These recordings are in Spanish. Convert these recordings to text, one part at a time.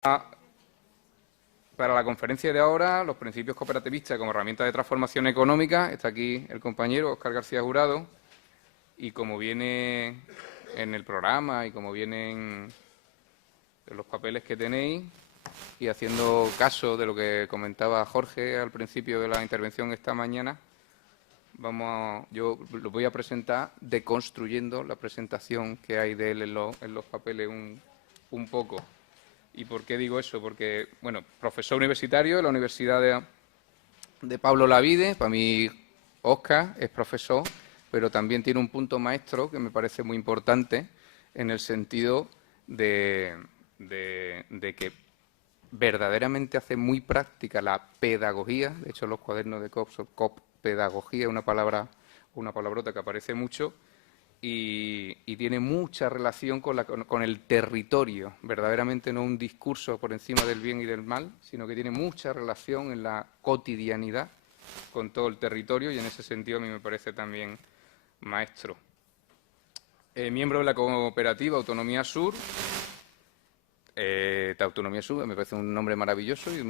Para la conferencia de ahora, los principios cooperativistas como herramienta de transformación económica, está aquí el compañero Óscar García Jurado, y como viene en el programa y como vienen en los papeles que tenéis, y haciendo caso de lo que comentaba Jorge al principio de la intervención esta mañana, yo lo voy a presentar deconstruyendo la presentación que hay de él en los papeles un poco. ¿Y por qué digo eso? Porque, bueno, profesor universitario de la Universidad de Pablo Olavide, para mí Óscar es profesor, pero también tiene un punto maestro que me parece muy importante en el sentido de que verdaderamente hace muy práctica la pedagogía. De hecho, los cuadernos de COP pedagogía, una palabrota que aparece mucho, y tiene mucha relación con el territorio, verdaderamente no un discurso por encima del bien y del mal, sino que tiene mucha relación en la cotidianidad con todo el territorio, y en ese sentido a mí me parece también maestro. Miembro de la cooperativa Autonomía Sur. Autonomía Sur me parece un nombre maravilloso y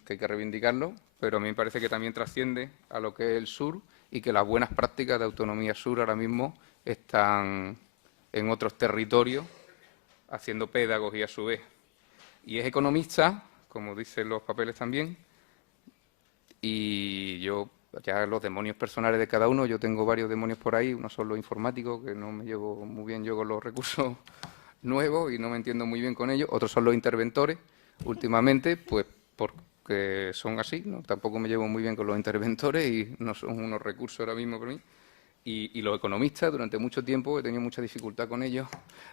que hay que reivindicarlo, pero a mí me parece que también trasciende a lo que es el sur, y que las buenas prácticas de Autonomía Sur ahora mismo están en otros territorios haciendo pedagogía a su vez. Y es economista, como dicen los papeles también, y yo, ya los demonios personales de cada uno, yo tengo varios demonios por ahí. Uno son los informáticos, que no me llevo muy bien yo con los recursos nuevos y no me entiendo muy bien con ellos. Otros son los interventores, últimamente, pues porque son así, ¿no? Tampoco me llevo muy bien con los interventores y no son unos recursos ahora mismo para mí. Y los economistas, durante mucho tiempo he tenido mucha dificultad con ellos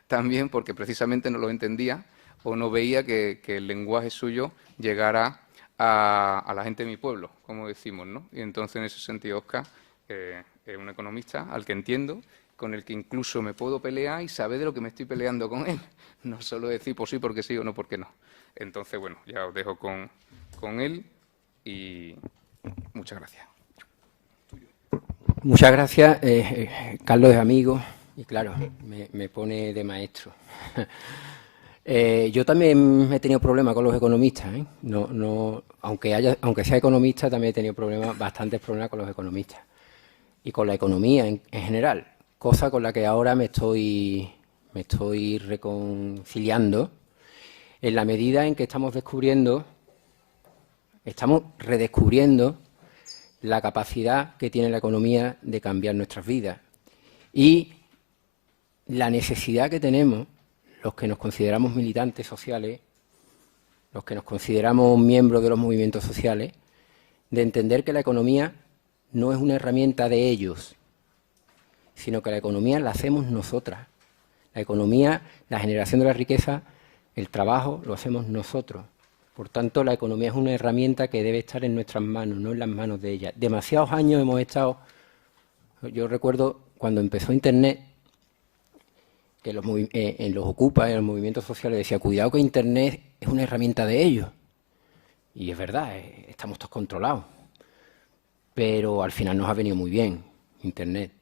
también, porque precisamente no los entendía o no veía que el lenguaje suyo llegara a la gente de mi pueblo, como decimos, ¿no? Y entonces, en ese sentido, Óscar es un economista al que entiendo, con el que incluso me puedo pelear y sabe de lo que me estoy peleando con él. No solo decir por sí porque sí o no porque no. Entonces, bueno, ya os dejo con él y muchas gracias. Muchas gracias. Carlos es amigo y, claro, me pone de maestro. Yo también he tenido problemas con los economistas, ¿eh? Aunque sea economista, también he tenido bastantes problemas con los economistas y con la economía en general, cosa con la que ahora me estoy reconciliando en la medida en que estamos redescubriendo la capacidad que tiene la economía de cambiar nuestras vidas y la necesidad que tenemos los que nos consideramos militantes sociales, los que nos consideramos miembros de los movimientos sociales, de entender que la economía no es una herramienta de ellos, sino que la economía la hacemos nosotras. La economía, la generación de la riqueza, el trabajo, lo hacemos nosotros. Por tanto, la economía es una herramienta que debe estar en nuestras manos, no en las manos de ella. Demasiados años hemos estado... Yo recuerdo cuando empezó Internet, que en los Ocupa, en los movimientos sociales, decía, cuidado que Internet es una herramienta de ellos. Y es verdad, estamos todos controlados. Pero al final nos ha venido muy bien Internet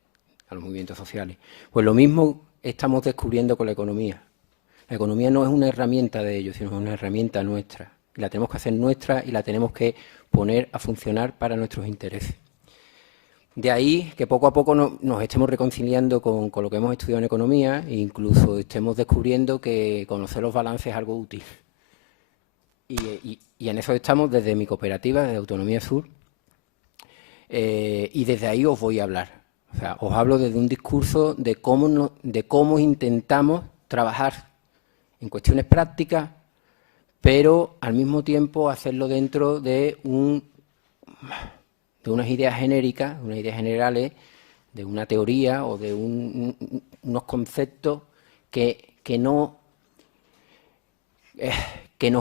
a los movimientos sociales. Pues lo mismo estamos descubriendo con la economía. La economía no es una herramienta de ellos, sino una herramienta nuestra. La tenemos que hacer nuestra y la tenemos que poner a funcionar para nuestros intereses. De ahí que poco a poco nos estemos reconciliando con lo que hemos estudiado en economía e incluso estemos descubriendo que conocer los balances es algo útil. Y en eso estamos desde mi cooperativa, de Autonomía Sur, y desde ahí os voy a hablar. O sea, os hablo desde un discurso de cómo intentamos trabajar en cuestiones prácticas, pero al mismo tiempo hacerlo dentro de unas ideas genéricas, unas ideas generales, de una teoría o de unos conceptos que nos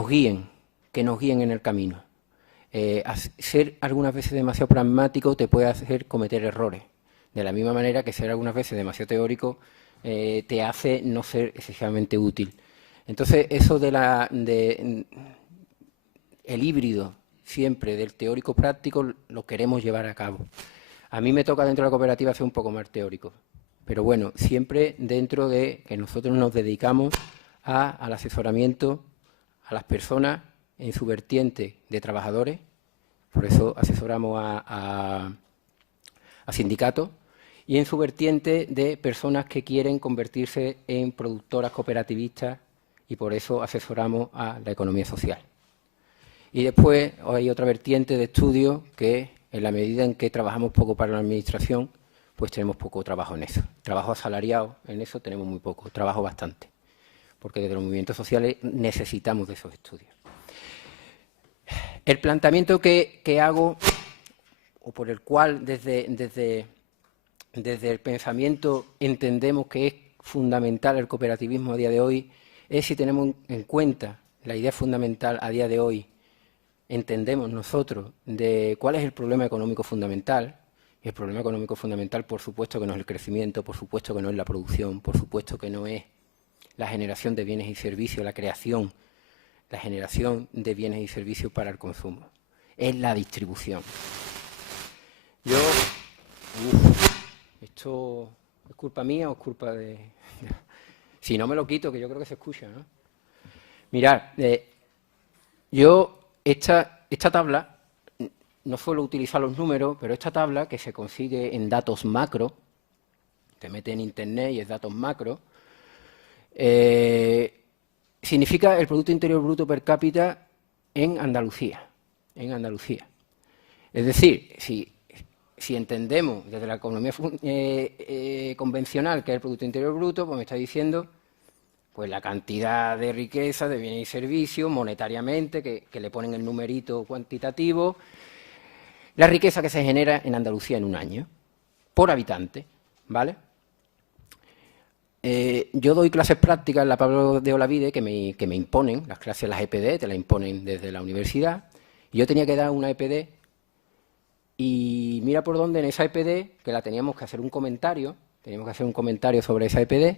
guíen en el camino. Ser algunas veces demasiado pragmático te puede hacer cometer errores, de la misma manera que ser algunas veces demasiado teórico te hace no ser excesivamente útil. Entonces, eso el híbrido siempre del teórico práctico lo queremos llevar a cabo. A mí me toca dentro de la cooperativa ser un poco más teórico, pero bueno, siempre dentro de que nosotros nos dedicamos al asesoramiento a las personas en su vertiente de trabajadores, por eso asesoramos a sindicatos, y en su vertiente de personas que quieren convertirse en productoras cooperativistas, y por eso asesoramos a la economía social. Y después hay otra vertiente de estudio que, en la medida en que trabajamos poco para la administración, pues tenemos poco trabajo en eso. Trabajo asalariado, en eso tenemos muy poco, trabajo bastante, porque desde los movimientos sociales necesitamos de esos estudios. El planteamiento que hago, o por el cual desde el pensamiento entendemos que es fundamental el cooperativismo a día de hoy, es si tenemos en cuenta la idea fundamental a día de hoy, entendemos nosotros de cuál es el problema económico fundamental. El problema económico fundamental, por supuesto, que no es el crecimiento, por supuesto que no es la producción, por supuesto que no es la generación de bienes y servicios, la creación, la generación de bienes y servicios para el consumo. Es la distribución. ¿Esto es culpa mía o es culpa de...? Si no me lo quito, que yo creo que se escucha, ¿no? Mirad, esta tabla, no suelo utilizar los números, pero esta tabla, que se consigue en datos macro, te mete en Internet y es datos macro, significa el Producto Interior Bruto per cápita en Andalucía. Es decir, si entendemos desde la economía convencional que es el Producto Interior Bruto, pues me está diciendo pues la cantidad de riqueza, de bienes y servicios, monetariamente, que le ponen el numerito cuantitativo, la riqueza que se genera en Andalucía en un año, por habitante, ¿vale? Yo doy clases prácticas en la Pablo de Olavide que me imponen, las clases, las EPD, te las imponen desde la universidad, y yo tenía que dar una EPD, y mira por dónde en esa EPD, que la teníamos que hacer un comentario sobre esa EPD,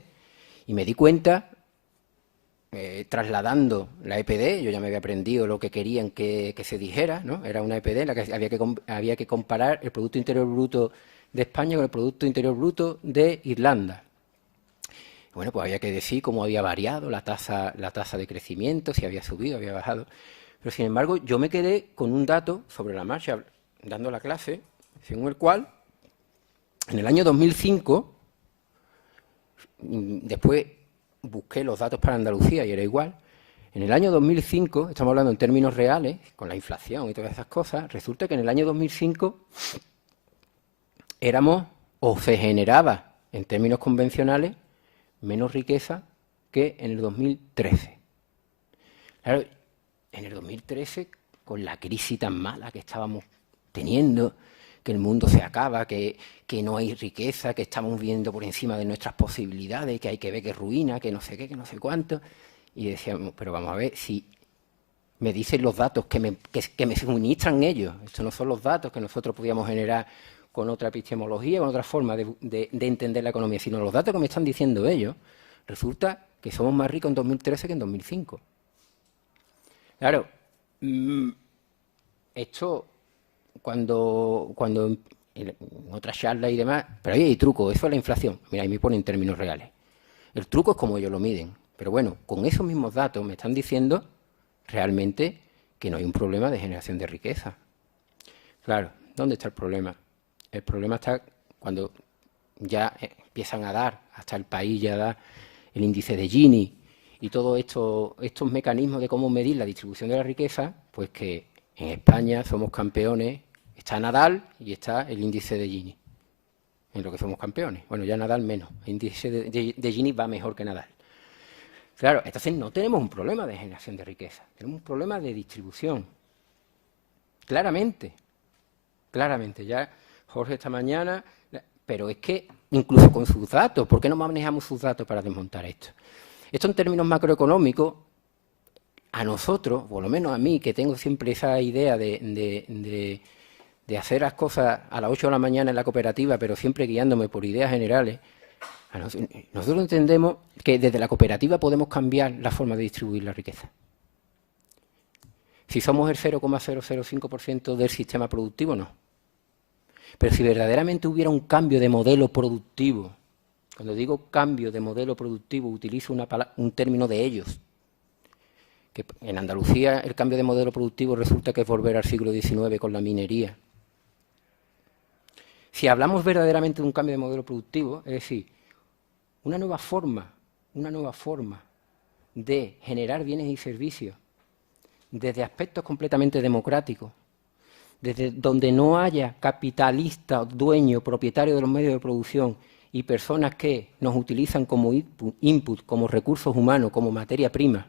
y me di cuenta, trasladando la EPD, yo ya me había aprendido lo que querían que se dijera, ¿no? Era una EPD en la que había que comparar el Producto Interior Bruto de España con el Producto Interior Bruto de Irlanda. Bueno, pues había que decir cómo había variado la tasa de crecimiento, si había subido, había bajado. Pero, sin embargo, yo me quedé con un dato sobre la marcha, dando la clase, según el cual, en el año 2005, después busqué los datos para Andalucía y era igual, en el año 2005, estamos hablando en términos reales, con la inflación y todas esas cosas, resulta que en el año 2005 éramos, o se generaba, en términos convencionales, menos riqueza que en el 2013. Claro, en el 2013, con la crisis tan mala que estábamos teniendo, que el mundo se acaba, que no hay riqueza, que estamos viviendo por encima de nuestras posibilidades, que hay que ver que ruina, que no sé qué, que no sé cuánto. Y decíamos, pero vamos a ver, si me dicen los datos que me suministran ellos, estos no son los datos que nosotros podíamos generar con otra epistemología, con otra forma de entender la economía, sino los datos que me están diciendo ellos, resulta que somos más ricos en 2013 que en 2005. Claro, esto, cuando en otras charlas y demás, pero ahí hay truco, eso es la inflación. Mira, ahí me ponen términos reales. El truco es como ellos lo miden. Pero bueno, con esos mismos datos me están diciendo realmente que no hay un problema de generación de riqueza. Claro, ¿dónde está el problema? El problema está cuando ya empiezan a dar, hasta el país ya da el índice de Gini y todos estos mecanismos de cómo medir la distribución de la riqueza, pues que en España somos campeones, está Nadal y está el índice de Gini, en lo que somos campeones. Bueno, ya Nadal menos, el índice de Gini va mejor que Nadal. Claro, entonces no tenemos un problema de generación de riqueza, tenemos un problema de distribución. Claramente, ya Jorge esta mañana, pero es que incluso con sus datos, ¿por qué no manejamos sus datos para desmontar esto? Esto en términos macroeconómicos, a nosotros, por lo menos a mí, que tengo siempre esa idea de hacer las cosas a las 8 de la mañana en la cooperativa, pero siempre guiándome por ideas generales, nosotros entendemos que desde la cooperativa podemos cambiar la forma de distribuir la riqueza. Si somos el 0,005% del sistema productivo, no. Pero si verdaderamente hubiera un cambio de modelo productivo, cuando digo cambio de modelo productivo, utilizo un término de ellos, que en Andalucía el cambio de modelo productivo resulta que es volver al siglo XIX con la minería. Si hablamos verdaderamente de un cambio de modelo productivo, es decir, una nueva forma de generar bienes y servicios desde aspectos completamente democráticos, desde donde no haya capitalistas, dueños, propietarios de los medios de producción y personas que nos utilizan como input, como recursos humanos, como materia prima,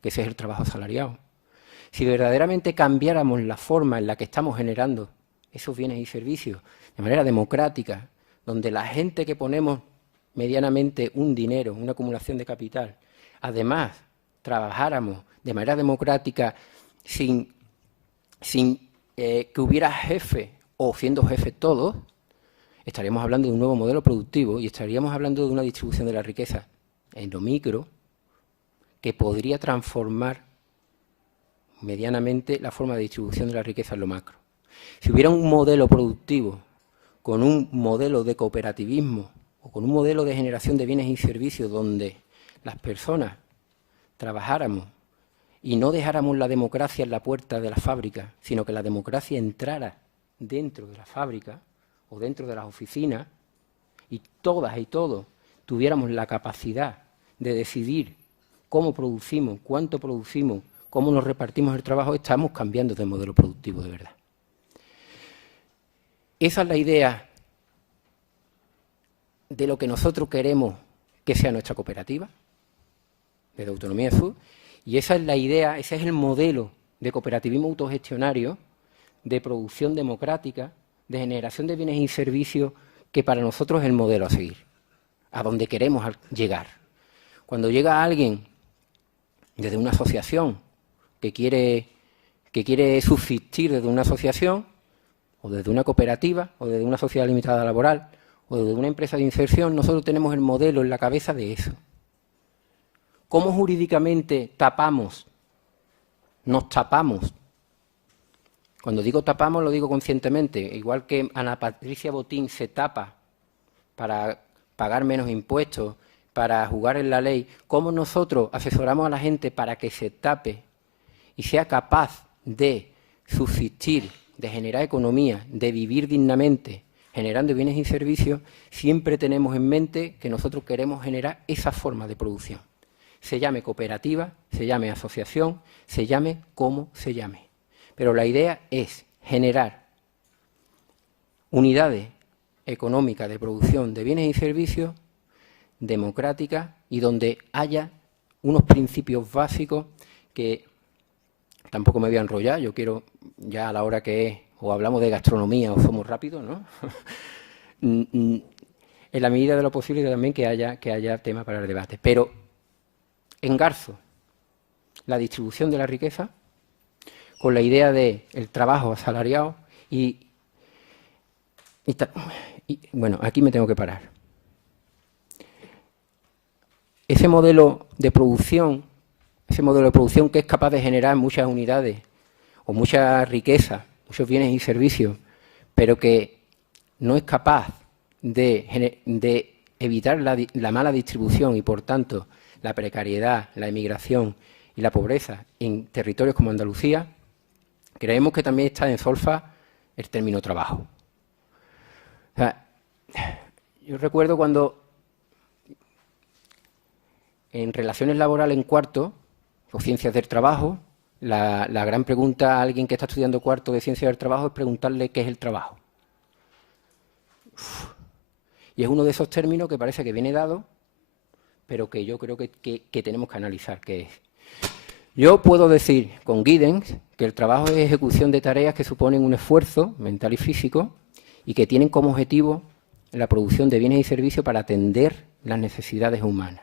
que ese es el trabajo asalariado. Si verdaderamente cambiáramos la forma en la que estamos generando esos bienes y servicios de manera democrática, donde la gente que ponemos medianamente un dinero, una acumulación de capital, además trabajáramos de manera democrática sin que hubiera jefe o siendo jefes todos, estaríamos hablando de un nuevo modelo productivo y estaríamos hablando de una distribución de la riqueza en lo micro que podría transformar medianamente la forma de distribución de la riqueza en lo macro. Si hubiera un modelo productivo con un modelo de cooperativismo o con un modelo de generación de bienes y servicios donde las personas trabajáramos y no dejáramos la democracia en la puerta de la fábrica, sino que la democracia entrara dentro de la fábrica o dentro de las oficinas y todas y todos tuviéramos la capacidad de decidir cómo producimos, cuánto producimos, cómo nos repartimos el trabajo, estamos cambiando de modelo productivo de verdad. Esa es la idea de lo que nosotros queremos que sea nuestra cooperativa, de Autonomía Sur, y esa es la idea, ese es el modelo de cooperativismo autogestionario, de producción democrática, de generación de bienes y servicios, que para nosotros es el modelo a seguir, a donde queremos llegar. Cuando llega alguien desde una asociación que quiere subsistir desde una asociación, o desde una cooperativa, o desde una sociedad limitada laboral, o desde una empresa de inserción, nosotros tenemos el modelo en la cabeza de eso. ¿Cómo jurídicamente nos tapamos? Cuando digo tapamos, lo digo conscientemente. Igual que Ana Patricia Botín se tapa para pagar menos impuestos, para jugar en la ley, ¿cómo nosotros asesoramos a la gente para que se tape y sea capaz de subsistir, de generar economía, de vivir dignamente, generando bienes y servicios? Siempre tenemos en mente que nosotros queremos generar esa forma de producción. Se llame cooperativa, se llame asociación, se llame como se llame. Pero la idea es generar unidades económicas de producción de bienes y servicios democráticas y donde haya unos principios básicos que tampoco me voy a enrollar. Yo quiero, ya a la hora que es, o hablamos de gastronomía o somos rápidos, ¿no? En la medida de lo posible también que haya tema para el debate. Pero engarzo la distribución de la riqueza con la idea del trabajo asalariado y bueno, aquí me tengo que parar. Ese modelo de producción que es capaz de generar muchas unidades o mucha riqueza, muchos bienes y servicios, pero que no es capaz de evitar la mala distribución y, por tanto, la precariedad, la emigración y la pobreza en territorios como Andalucía, creemos que también está en solfa el término trabajo. O sea, yo recuerdo cuando en relaciones laborales en cuarto, o ciencias del trabajo, la gran pregunta a alguien que está estudiando cuarto de ciencias del trabajo es preguntarle qué es el trabajo. Y es uno de esos términos que parece que viene dado, pero que yo creo que tenemos que analizar qué es. Yo puedo decir con Giddens que el trabajo es ejecución de tareas que suponen un esfuerzo mental y físico y que tienen como objetivo la producción de bienes y servicios para atender las necesidades humanas.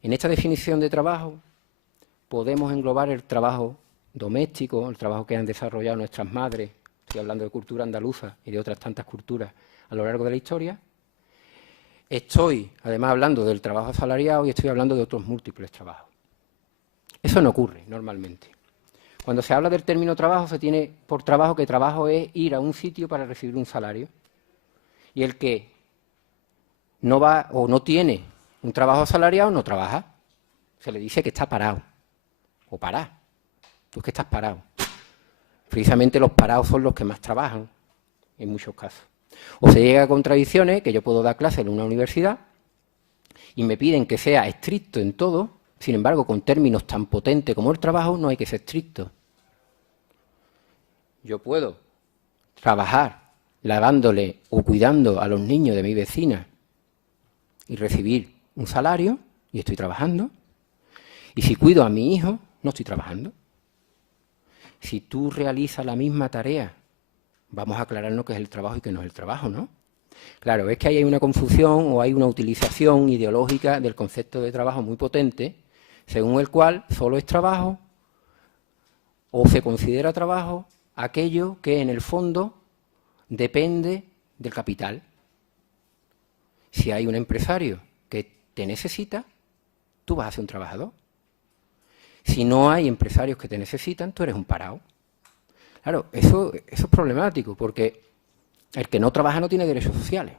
En esta definición de trabajo podemos englobar el trabajo doméstico, el trabajo que han desarrollado nuestras madres, estoy hablando de cultura andaluza y de otras tantas culturas a lo largo de la historia. Estoy, además, hablando del trabajo asalariado y estoy hablando de otros múltiples trabajos. Eso no ocurre normalmente. Cuando se habla del término trabajo, se tiene por trabajo que trabajo es ir a un sitio para recibir un salario. Y el que no va o no tiene un trabajo asalariado no trabaja. Se le dice que está parado. o parar. Tú es que estás parado. Precisamente los parados son los que más trabajan, en muchos casos. O se llega a contradicciones, que yo puedo dar clases en una universidad y me piden que sea estricto en todo, sin embargo, con términos tan potentes como el trabajo, no hay que ser estricto. Yo puedo trabajar lavándole o cuidando a los niños de mi vecina y recibir un salario, y estoy trabajando. Y si cuido a mi hijo, no estoy trabajando. Si tú realizas la misma tarea, vamos a aclararnos qué es el trabajo y qué no es el trabajo, ¿no? Claro, es que ahí hay una confusión o hay una utilización ideológica del concepto de trabajo muy potente, según el cual solo es trabajo o se considera trabajo aquello que en el fondo depende del capital. Si hay un empresario que te necesita, tú vas a ser un trabajador. Si no hay empresarios que te necesitan, tú eres un parado. Claro, eso es problemático, porque el que no trabaja no tiene derechos sociales.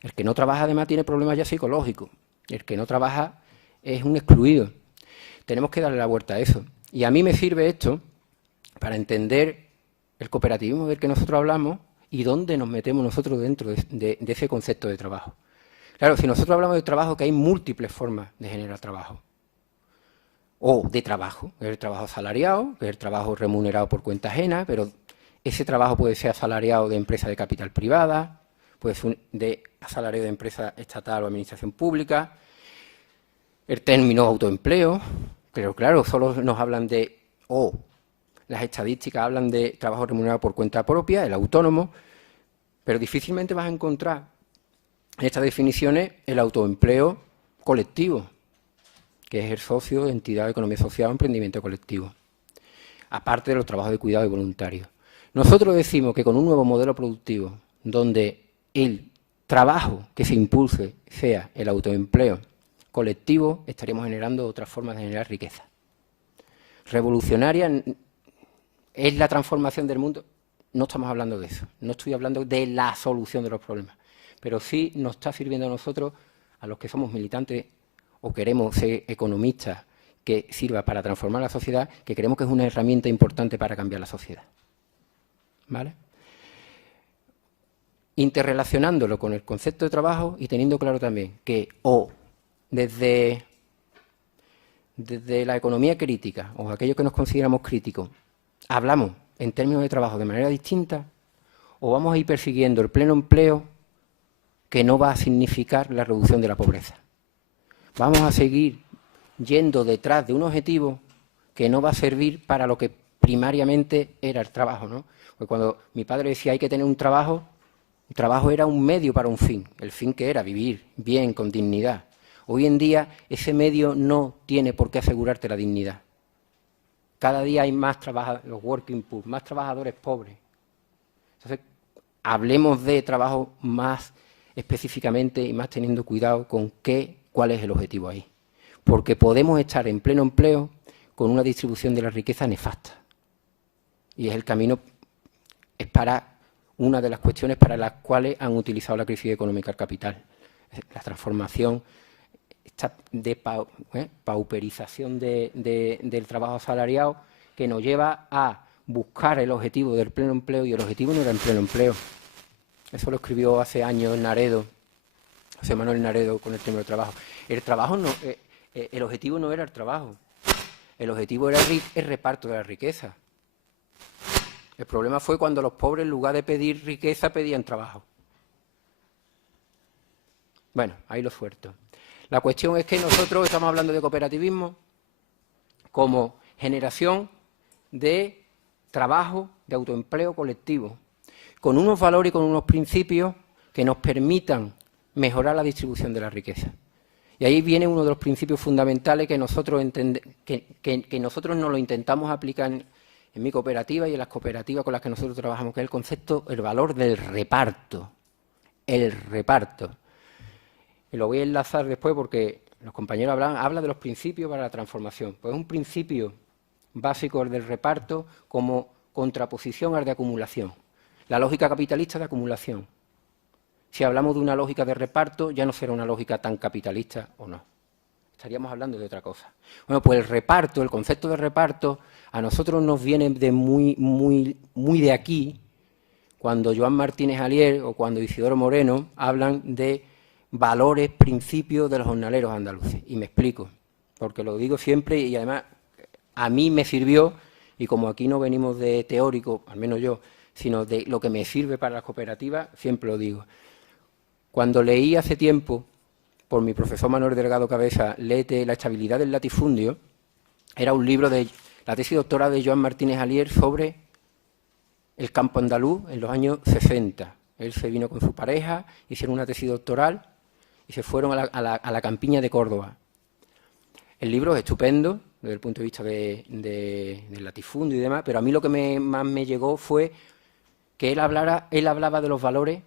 El que no trabaja además tiene problemas ya psicológicos. El que no trabaja es un excluido. Tenemos que darle la vuelta a eso. Y a mí me sirve esto para entender el cooperativismo del que nosotros hablamos y dónde nos metemos nosotros dentro de ese concepto de trabajo. Claro, si nosotros hablamos de trabajo, que hay múltiples formas de generar trabajo. O de trabajo, que es el trabajo asalariado, que es el trabajo remunerado por cuenta ajena, pero ese trabajo puede ser asalariado de empresa de capital privada, puede ser de asalariado de empresa estatal o administración pública, el término autoempleo, pero claro, solo nos hablan de, las estadísticas hablan de trabajo remunerado por cuenta propia, el autónomo, pero difícilmente vas a encontrar en estas definiciones el autoempleo colectivo, que es el socio de entidad de economía social o emprendimiento colectivo, aparte de los trabajos de cuidado y voluntarios. Nosotros decimos que con un nuevo modelo productivo, donde el trabajo que se impulse sea el autoempleo colectivo, estaríamos generando otras formas de generar riqueza. Revolucionaria es la transformación del mundo. No estamos hablando de eso, no estoy hablando de la solución de los problemas, pero sí nos está sirviendo a nosotros, a los que somos militantes o queremos ser economistas que sirva para transformar la sociedad, que creemos que es una herramienta importante para cambiar la sociedad. ¿Vale? Interrelacionándolo con el concepto de trabajo y teniendo claro también que desde la economía crítica o aquello que nos consideramos críticos, hablamos en términos de trabajo de manera distinta, o vamos a ir persiguiendo el pleno empleo, que no va a significar la reducción de la pobreza. Vamos a seguir yendo detrás de un objetivo que no va a servir para lo que primariamente era el trabajo, ¿no? Porque cuando mi padre decía hay que tener un trabajo era un medio para un fin. El fin que era vivir bien, con dignidad. Hoy en día ese medio no tiene por qué asegurarte la dignidad. Cada día hay más trabajadores, los working poor, más trabajadores pobres. Entonces, hablemos de trabajo más específicamente y más teniendo cuidado con cuál es el objetivo ahí. Porque podemos estar en pleno empleo con una distribución de la riqueza nefasta. Y es el camino, es para una de las cuestiones para las cuales han utilizado la crisis económica el capital. La transformación, esta de pauperización del trabajo asalariado, que nos lleva a buscar el objetivo del pleno empleo, y el objetivo no era el pleno empleo. Eso lo escribió hace años Naredo, José Manuel Naredo, con el tema del trabajo. El objetivo no era el trabajo, el objetivo era el reparto de la riqueza. El problema fue cuando los pobres, en lugar de pedir riqueza, pedían trabajo. Bueno, ahí lo suelto. La cuestión es que nosotros estamos hablando de cooperativismo como generación de trabajo, de autoempleo colectivo, con unos valores y con unos principios que nos permitan mejorar la distribución de la riqueza. Y ahí viene uno de los principios fundamentales que nosotros nosotros nos lo intentamos aplicar en mi cooperativa y en las cooperativas con las que nosotros trabajamos, que es el concepto, el valor del reparto. El reparto. Y lo voy a enlazar después porque los compañeros hablan de los principios para la transformación. Pues un principio básico el del reparto como contraposición al de acumulación. La lógica capitalista de acumulación. Si hablamos de una lógica de reparto, ya no será una lógica tan capitalista o no. estaríamos hablando de otra cosa. Bueno, pues el reparto, el concepto de reparto, a nosotros nos viene de muy de aquí, cuando Joan Martínez Alier o cuando Isidoro Moreno hablan de valores, principios de los jornaleros andaluces. Y me explico, porque lo digo siempre y además a mí me sirvió, y como aquí no venimos de teórico, al menos yo, sino de lo que me sirve para las cooperativas, siempre lo digo. Cuando leí hace tiempo, por mi profesor Manuel Delgado Cabeza, Léete la estabilidad del latifundio, era un libro de la tesis doctoral de Joan Martínez Alier sobre el campo andaluz en los años 60. Él se vino con su pareja, hicieron una tesis doctoral y se fueron a la campiña de Córdoba. El libro es estupendo desde el punto de vista del latifundio y demás, pero a mí lo que más me llegó fue que él hablaba de los valores,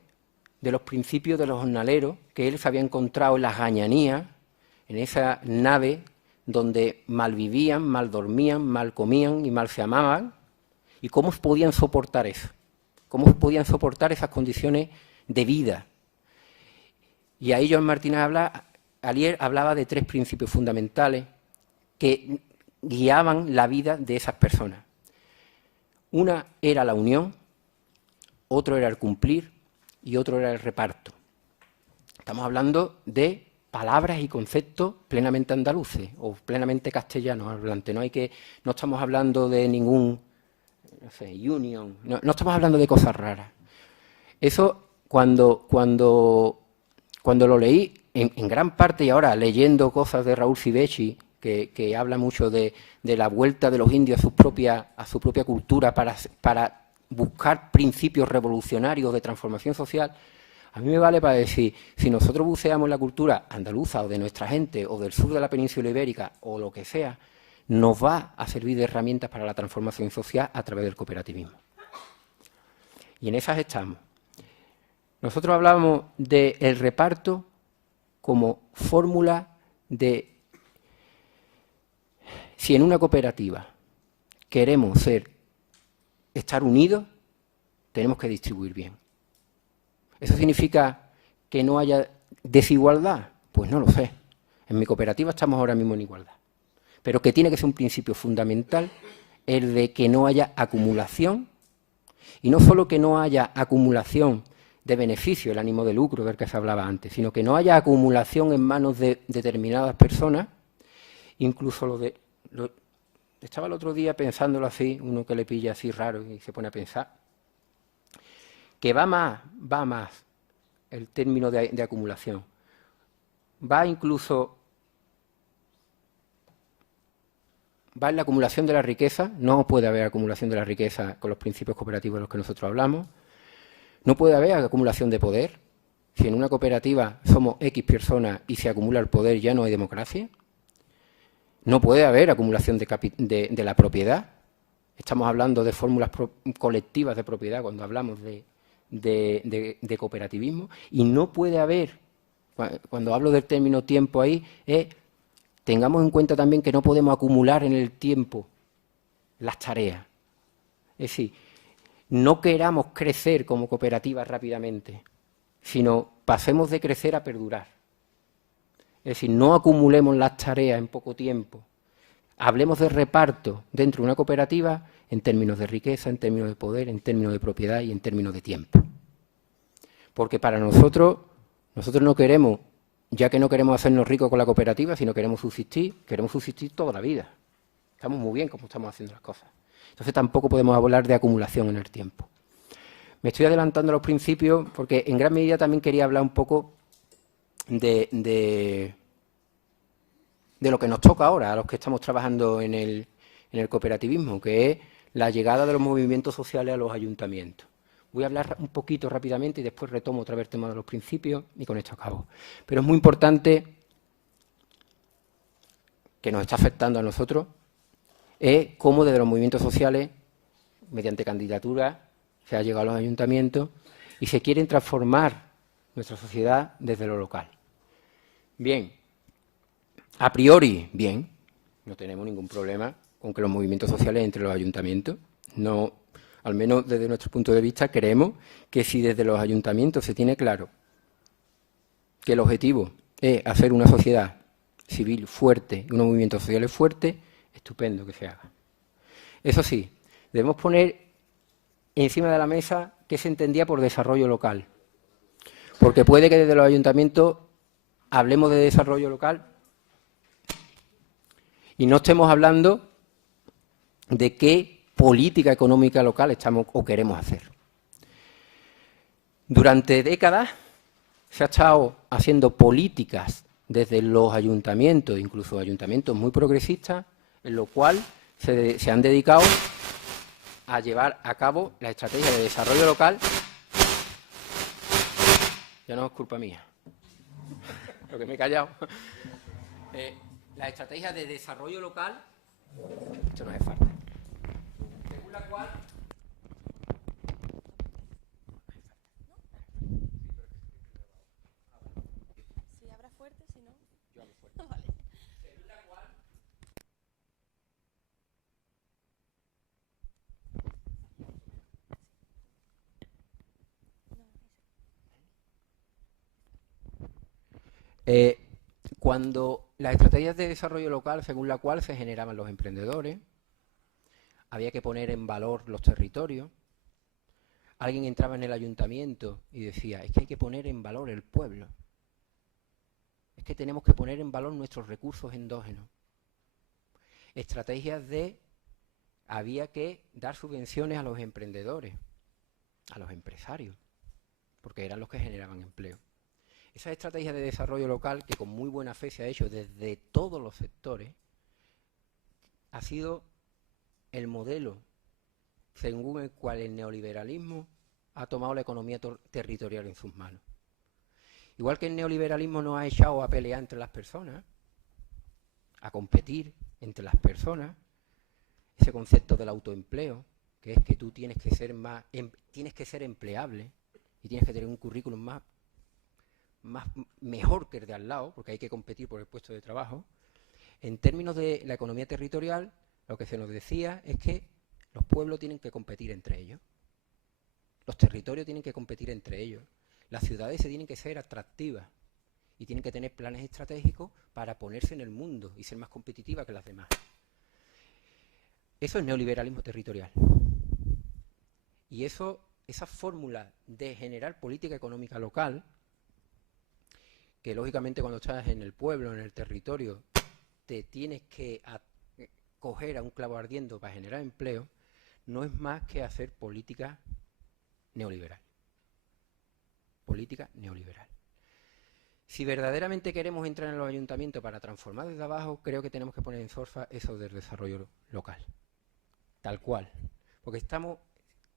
de los principios de los jornaleros que él se había encontrado en las gañanías, en esa nave donde mal vivían, mal dormían, mal comían y mal se amaban, y cómo podían soportar eso, cómo podían soportar esas condiciones de vida. Y ahí Joan Martínez Alier hablaba de 3 principios fundamentales que guiaban la vida de esas personas. Una era la unión, otro era el cumplir y otro era el reparto. Estamos hablando de palabras y conceptos plenamente andaluces o plenamente castellanos hablantes. No estamos hablando de ningún, no sé, union, no estamos hablando de cosas raras. Eso cuando lo leí, en gran parte, y ahora leyendo cosas de Raúl Sivechi, que habla mucho de la vuelta de los indios a su propia cultura para buscar principios revolucionarios de transformación social, a mí me vale para decir, si nosotros buceamos la cultura andaluza o de nuestra gente o del sur de la península ibérica o lo que sea, nos va a servir de herramientas para la transformación social a través del cooperativismo. Y en esas estamos. Nosotros hablamos del reparto como fórmula de si en una cooperativa queremos estar unidos, tenemos que distribuir bien. ¿Eso significa que no haya desigualdad? Pues no lo sé. En mi cooperativa estamos ahora mismo en igualdad. Pero que tiene que ser un principio fundamental el de que no haya acumulación, y no solo que no haya acumulación de beneficio, el ánimo de lucro del que se hablaba antes, sino que no haya acumulación en manos de determinadas personas, incluso estaba el otro día pensándolo así, uno que le pilla así raro y se pone a pensar, que va más el término de acumulación. Va en la acumulación de la riqueza. No puede haber acumulación de la riqueza con los principios cooperativos de los que nosotros hablamos. No puede haber acumulación de poder. Si en una cooperativa somos X personas y se acumula el poder, ya no hay democracia. No puede haber acumulación de la propiedad. Estamos hablando de fórmulas colectivas de propiedad cuando hablamos de cooperativismo. Y no puede haber, cuando hablo del término tiempo ahí, tengamos en cuenta también que no podemos acumular en el tiempo las tareas. Es decir, no queramos crecer como cooperativa rápidamente, sino pasemos de crecer a perdurar. Es decir, no acumulemos las tareas en poco tiempo. Hablemos de reparto dentro de una cooperativa en términos de riqueza, en términos de poder, en términos de propiedad y en términos de tiempo. Porque para nosotros no queremos, ya que no queremos hacernos ricos con la cooperativa, sino queremos subsistir toda la vida. Estamos muy bien como estamos haciendo las cosas. Entonces tampoco podemos hablar de acumulación en el tiempo. Me estoy adelantando a los principios porque en gran medida también quería hablar un poco de lo que nos toca ahora, a los que estamos trabajando en el cooperativismo, que es la llegada de los movimientos sociales a los ayuntamientos. Voy a hablar un poquito rápidamente y después retomo otra vez el tema de los principios y con esto acabo. Pero es muy importante, que nos está afectando a nosotros, es cómo desde los movimientos sociales, mediante candidaturas, se ha llegado a los ayuntamientos y se quieren transformar nuestra sociedad desde lo local. Bien, a priori, bien, no tenemos ningún problema con que los movimientos sociales entren en los ayuntamientos. No, al menos desde nuestro punto de vista, creemos que si desde los ayuntamientos se tiene claro que el objetivo es hacer una sociedad civil fuerte y unos movimientos sociales fuertes, estupendo que se haga. Eso sí, debemos poner encima de la mesa qué se entendía por desarrollo local. Porque puede que desde los ayuntamientos hablemos de desarrollo local y no estemos hablando de qué política económica local estamos o queremos hacer. Durante décadas se ha estado haciendo políticas desde los ayuntamientos, incluso ayuntamientos muy progresistas, en lo cual se han dedicado a llevar a cabo la estrategia de desarrollo local. Ya no es culpa mía, lo que me he callado. La estrategia de desarrollo local, esto no hace falta, según la cual si habla fuerte, si no, yo hablo fuerte. vale. Según la cual cuando las estrategias de desarrollo local, según la cual se generaban los emprendedores, había que poner en valor los territorios. Alguien entraba en el ayuntamiento y decía, es que hay que poner en valor el pueblo. Es que tenemos que poner en valor nuestros recursos endógenos. Estrategias de, había que dar subvenciones a los emprendedores, a los empresarios, porque eran los que generaban empleo. Esa estrategia de desarrollo local, que con muy buena fe se ha hecho desde todos los sectores, ha sido el modelo según el cual el neoliberalismo ha tomado la economía territorial en sus manos. Igual que el neoliberalismo nos ha echado a pelear entre las personas, a competir entre las personas, ese concepto del autoempleo, que es que tú tienes que ser empleable y tienes que tener un currículum mejor que el de al lado, porque hay que competir por el puesto de trabajo. En términos de la economía territorial, lo que se nos decía es que los pueblos tienen que competir entre ellos, los territorios tienen que competir entre ellos, las ciudades se tienen que ser atractivas y tienen que tener planes estratégicos para ponerse en el mundo y ser más competitivas que las demás. Eso es neoliberalismo territorial. Y esa fórmula de generar política económica local, que lógicamente cuando estás en el pueblo, en el territorio, te tienes que coger a un clavo ardiendo para generar empleo, no es más que hacer política neoliberal. Política neoliberal. Si verdaderamente queremos entrar en los ayuntamientos para transformar desde abajo, creo que tenemos que poner en solfa eso del desarrollo local. Tal cual. Porque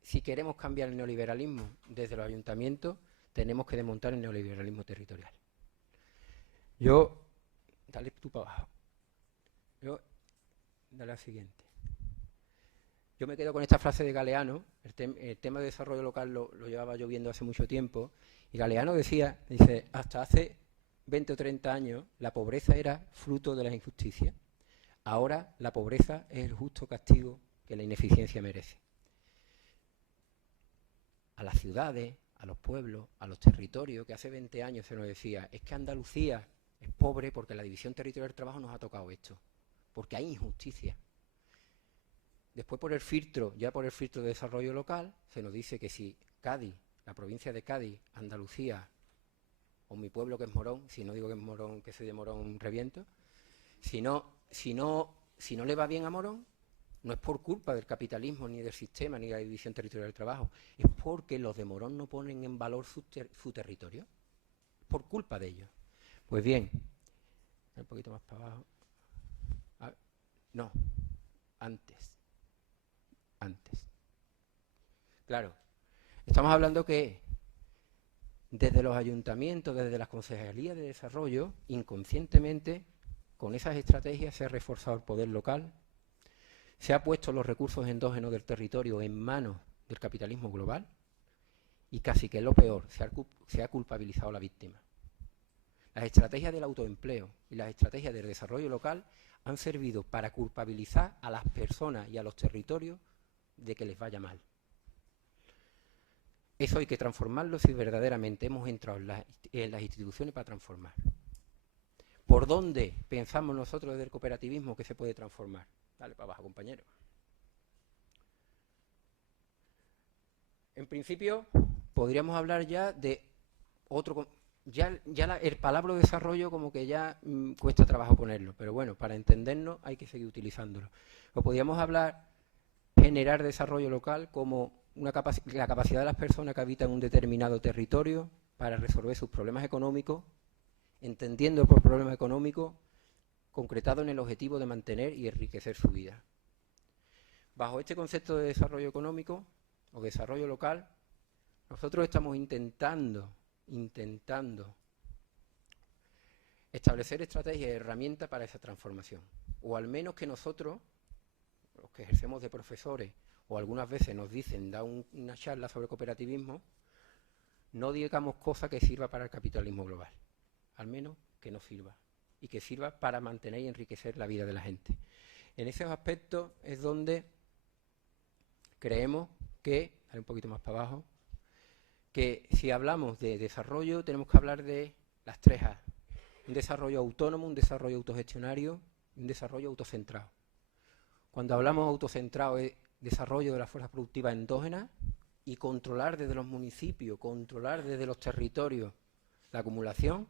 si queremos cambiar el neoliberalismo desde los ayuntamientos, tenemos que desmontar el neoliberalismo territorial. Dale tú para abajo. Dale al siguiente. Yo me quedo con esta frase de Galeano, el tema de desarrollo local lo llevaba yo viendo hace mucho tiempo, y Galeano dice, hasta hace 20 o 30 años la pobreza era fruto de la injusticia. Ahora la pobreza es el justo castigo que la ineficiencia merece. A las ciudades, a los pueblos, a los territorios, que hace 20 años se nos decía, es que Andalucía es pobre porque la división territorial del trabajo nos ha tocado esto, porque hay injusticia. Después por el filtro de desarrollo local, se nos dice que si Cádiz, la provincia de Cádiz, Andalucía, o mi pueblo que es Morón, si no digo que es Morón, que soy de Morón, reviento, si no le va bien a Morón, no es por culpa del capitalismo, ni del sistema, ni de la división territorial del trabajo, es porque los de Morón no ponen en valor su territorio, por culpa de ellos. Pues bien, un poquito más para abajo. No, antes. Claro, estamos hablando que desde los ayuntamientos, desde las concejalías de desarrollo, inconscientemente, con esas estrategias se ha reforzado el poder local, se ha puesto los recursos endógenos del territorio en manos del capitalismo global y casi que es lo peor, se ha culpabilizado a la víctima. Las estrategias del autoempleo y las estrategias del desarrollo local han servido para culpabilizar a las personas y a los territorios de que les vaya mal. Eso hay que transformarlo si verdaderamente hemos entrado en las instituciones para transformar. ¿Por dónde pensamos nosotros desde el cooperativismo que se puede transformar? Dale para abajo, compañero. En principio, podríamos hablar ya de otro... el palabra desarrollo como que ya cuesta trabajo ponerlo, pero bueno, para entendernos hay que seguir utilizándolo. O podríamos hablar, generar desarrollo local como la capacidad de las personas que habitan un determinado territorio para resolver sus problemas económicos, entendiendo por problema económico concretado en el objetivo de mantener y enriquecer su vida. Bajo este concepto de desarrollo económico o desarrollo local, nosotros estamos intentando establecer estrategias y herramientas para esa transformación. O al menos que nosotros, los que ejercemos de profesores, o algunas veces nos dicen, da una charla sobre cooperativismo, no digamos cosa que sirva para el capitalismo global. Al menos que no sirva. Y que sirva para mantener y enriquecer la vida de la gente. En esos aspectos es donde creemos que, dale un poquito más para abajo, que si hablamos de desarrollo tenemos que hablar de las 3 A. Un desarrollo autónomo, un desarrollo autogestionario y un desarrollo autocentrado. Cuando hablamos autocentrado es desarrollo de las fuerzas productivas endógenas y controlar desde los municipios, controlar desde los territorios la acumulación.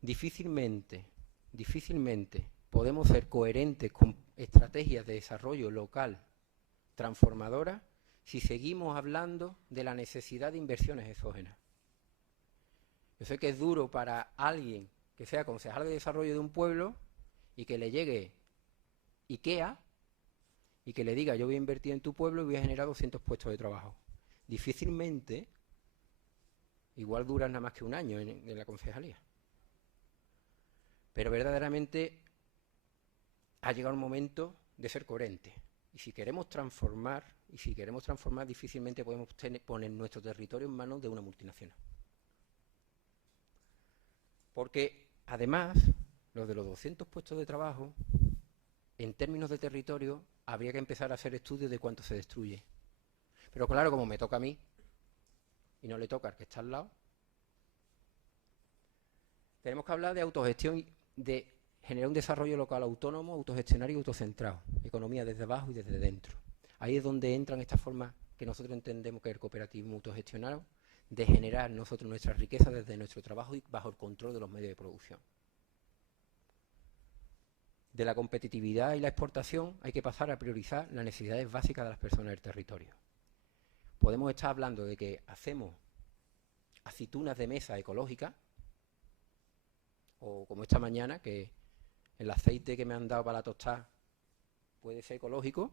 Difícilmente podemos ser coherentes con estrategias de desarrollo local transformadoras si seguimos hablando de la necesidad de inversiones exógenas. Yo sé que es duro para alguien que sea concejal de desarrollo de un pueblo y que le llegue IKEA y que le diga yo voy a invertir en tu pueblo y voy a generar 200 puestos de trabajo. Difícilmente, igual duran nada más que un año en la concejalía. Pero verdaderamente ha llegado el momento de ser coherente. Y si queremos transformar, difícilmente podemos poner nuestro territorio en manos de una multinacional. Porque, además, los de los 200 puestos de trabajo, en términos de territorio, habría que empezar a hacer estudios de cuánto se destruye. Pero claro, como me toca a mí, y no le toca al que está al lado, tenemos que hablar de autogestión, de generar un desarrollo local autónomo, autogestionario y autocentrado. Economía desde abajo y desde dentro. Ahí es donde entran estas formas que nosotros entendemos que es el cooperativismo autogestionado, de generar nosotros nuestra riqueza desde nuestro trabajo y bajo el control de los medios de producción. De la competitividad y la exportación hay que pasar a priorizar las necesidades básicas de las personas del territorio. Podemos estar hablando de que hacemos aceitunas de mesa ecológicas, o como esta mañana, que el aceite que me han dado para la tostada puede ser ecológico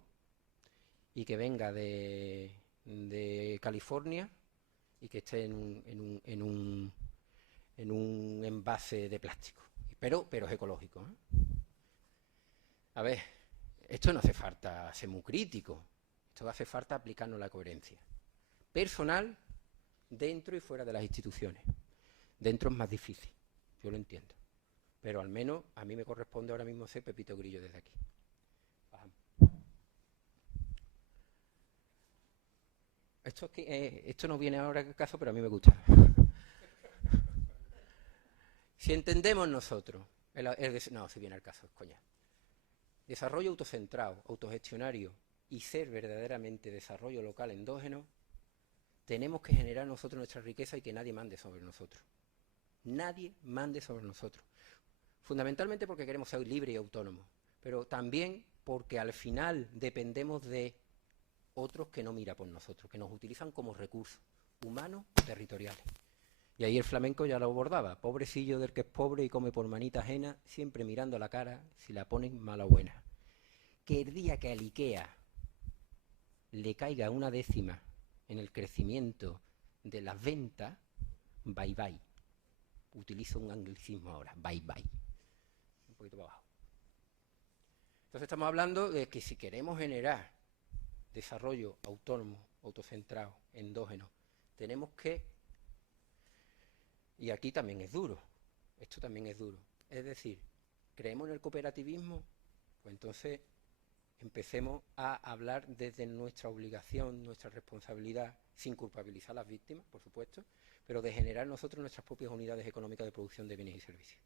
y que venga de California y que esté en un envase de plástico. Pero es ecológico, ¿eh? A ver, esto no hace falta ser muy crítico, esto hace falta aplicarnos la coherencia personal dentro y fuera de las instituciones. Dentro es más difícil, yo lo entiendo, pero al menos a mí me corresponde ahora mismo ser Pepito Grillo desde aquí. Bajamos. Esto no viene ahora al caso, pero a mí me gusta. Si entendemos nosotros, no, si viene al caso, coña. Desarrollo autocentrado, autogestionario y ser verdaderamente desarrollo local endógeno, tenemos que generar nosotros nuestra riqueza y que nadie mande sobre nosotros. Nadie mande sobre nosotros. Fundamentalmente porque queremos ser libres y autónomos, pero también porque al final dependemos de otros que no miran por nosotros, que nos utilizan como recursos humanos territoriales. Y ahí el flamenco ya lo abordaba. Pobrecillo del que es pobre y come por manita ajena, siempre mirando la cara si la ponen mala o buena. Que el día que al IKEA le caiga una décima en el crecimiento de las ventas, bye bye. Utilizo un anglicismo ahora, bye bye. Un poquito para abajo. Entonces estamos hablando de que si queremos generar desarrollo autónomo, autocentrado, endógeno, tenemos que... Y aquí también es duro, esto también es duro. Es decir, ¿creemos en el cooperativismo? Pues entonces empecemos a hablar desde nuestra obligación, nuestra responsabilidad, sin culpabilizar a las víctimas, por supuesto, pero de generar nosotros nuestras propias unidades económicas de producción de bienes y servicios.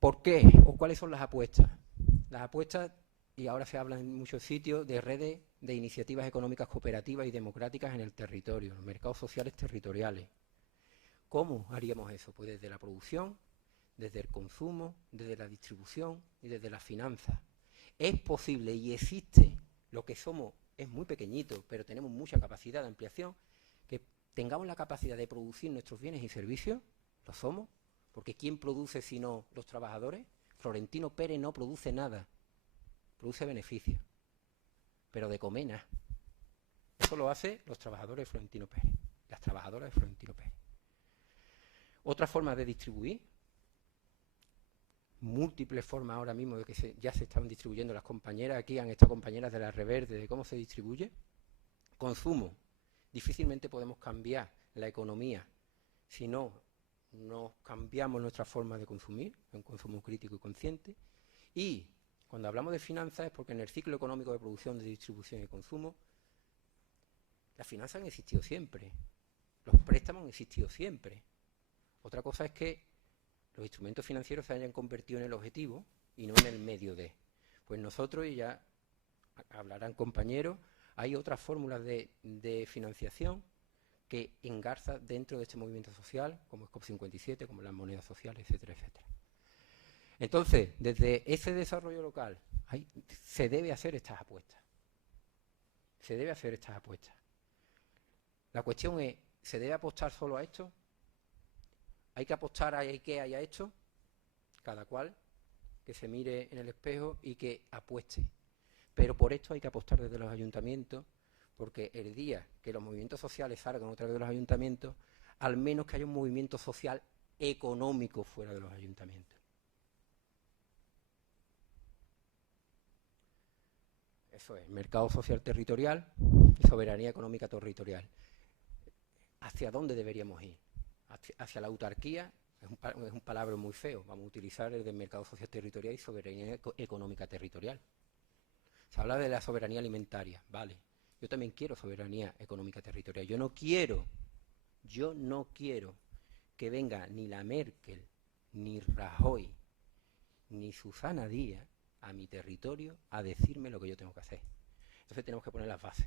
¿Por qué? ¿O cuáles son las apuestas? Las apuestas, y ahora se habla en muchos sitios, de redes de iniciativas económicas cooperativas y democráticas en el territorio, los mercados sociales territoriales. ¿Cómo haríamos eso? Pues desde la producción, desde el consumo, desde la distribución y desde las finanzas. Es posible y existe, lo que somos es muy pequeñito, pero tenemos mucha capacidad de ampliación, que tengamos la capacidad de producir nuestros bienes y servicios, lo somos, porque ¿quién produce sino los trabajadores? Florentino Pérez no produce nada, produce beneficios, pero de comer nada. Eso lo hacen los trabajadores de Florentino Pérez, las trabajadoras de Florentino Pérez. Otra forma de distribuir, múltiples formas ahora mismo de que ya se están distribuyendo las compañeras, aquí han estado compañeras de la Reverde, de cómo se distribuye. Consumo, difícilmente podemos cambiar la economía si no cambiamos nuestra forma de consumir, un consumo crítico y consciente. Y cuando hablamos de finanzas es porque en el ciclo económico de producción, de distribución y consumo, las finanzas han existido siempre, los préstamos han existido siempre. Otra cosa es que los instrumentos financieros se hayan convertido en el objetivo y no en el medio de. Pues nosotros, y ya hablarán compañeros, hay otras fórmulas de financiación que engarza dentro de este movimiento social, como es COP57, como las monedas sociales, etcétera, etcétera. Entonces, desde ese desarrollo local, se debe hacer estas apuestas. Se debe hacer estas apuestas. La cuestión es, ¿se debe apostar solo a esto? ¿Hay que apostar a que haya hecho? Cada cual que se mire en el espejo y que apueste. Pero por esto hay que apostar desde los ayuntamientos, porque el día que los movimientos sociales salgan otra vez de los ayuntamientos, al menos que haya un movimiento social económico fuera de los ayuntamientos. Eso es, mercado social territorial y soberanía económica territorial. ¿Hacia dónde deberíamos ir? Hacia la autarquía, es un palabra muy feo, vamos a utilizar el del mercado social territorial y soberanía económica territorial. Se habla de la soberanía alimentaria, vale, yo también quiero soberanía económica territorial, yo no quiero que venga ni la Merkel, ni Rajoy, ni Susana Díaz a mi territorio a decirme lo que yo tengo que hacer. Entonces tenemos que poner las bases.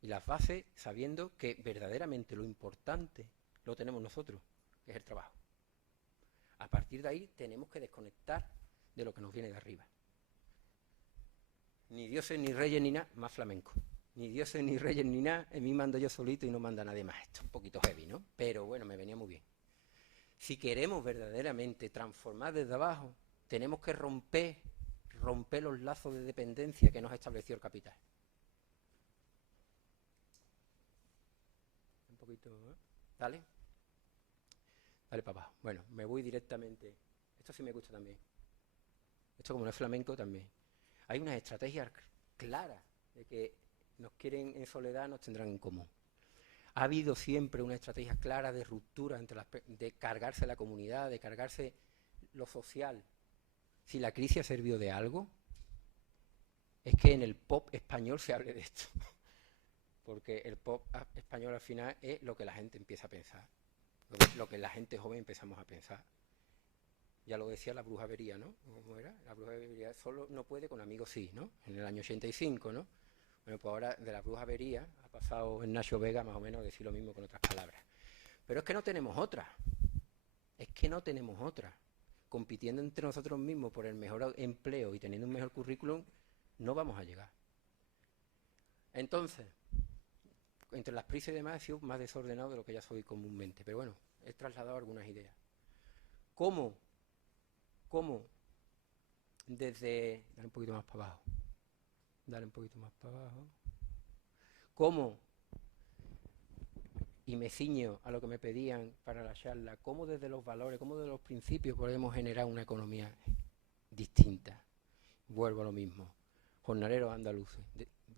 Y las bases sabiendo que verdaderamente lo importante lo tenemos nosotros, que es el trabajo. A partir de ahí tenemos que desconectar de lo que nos viene de arriba. Ni dioses, ni reyes, ni nada, más flamenco. Ni dioses, ni reyes, ni nada, en mí mando yo solito y no manda nadie más. Esto es un poquito heavy, ¿no? Pero bueno, me venía muy bien. Si queremos verdaderamente transformar desde abajo, tenemos que romper los lazos de dependencia que nos ha establecido el capital. Un poquito, ¿eh? Dale. Dale para abajo. Bueno, me voy directamente. Esto sí me gusta también. Esto como no es flamenco también. Hay unas estrategias claras de que nos quieren en soledad, nos tendrán en común. Ha habido siempre una estrategia clara de ruptura de cargarse la comunidad, de cargarse lo social. Si la crisis ha servido de algo, es que en el pop español se hable de esto. Porque el pop español al final es lo que la gente empieza a pensar. Lo que la gente joven empezamos a pensar. Ya lo decía la Bruja Avería, ¿no? ¿Cómo era? La Bruja Avería solo no puede, con amigos sí, ¿no? En el año 85, ¿no? Bueno, pues ahora de la Bruja Avería ha pasado en Nacho Vega más o menos a decir lo mismo con otras palabras. Pero es que no tenemos otra. Es que no tenemos otra. Compitiendo entre nosotros mismos por el mejor empleo y teniendo un mejor currículum, no vamos a llegar. Entonces, entre las prisas y demás he sido más desordenado de lo que ya soy comúnmente. Pero bueno, he trasladado algunas ideas. ¿Cómo desde... Dale un poquito más para abajo. Dale un poquito más para abajo. ¿Cómo? Y me ciño a lo que me pedían para la charla. ¿Cómo desde los valores, cómo desde los principios podemos generar una economía distinta? Vuelvo a lo mismo. Jornaleros andaluces.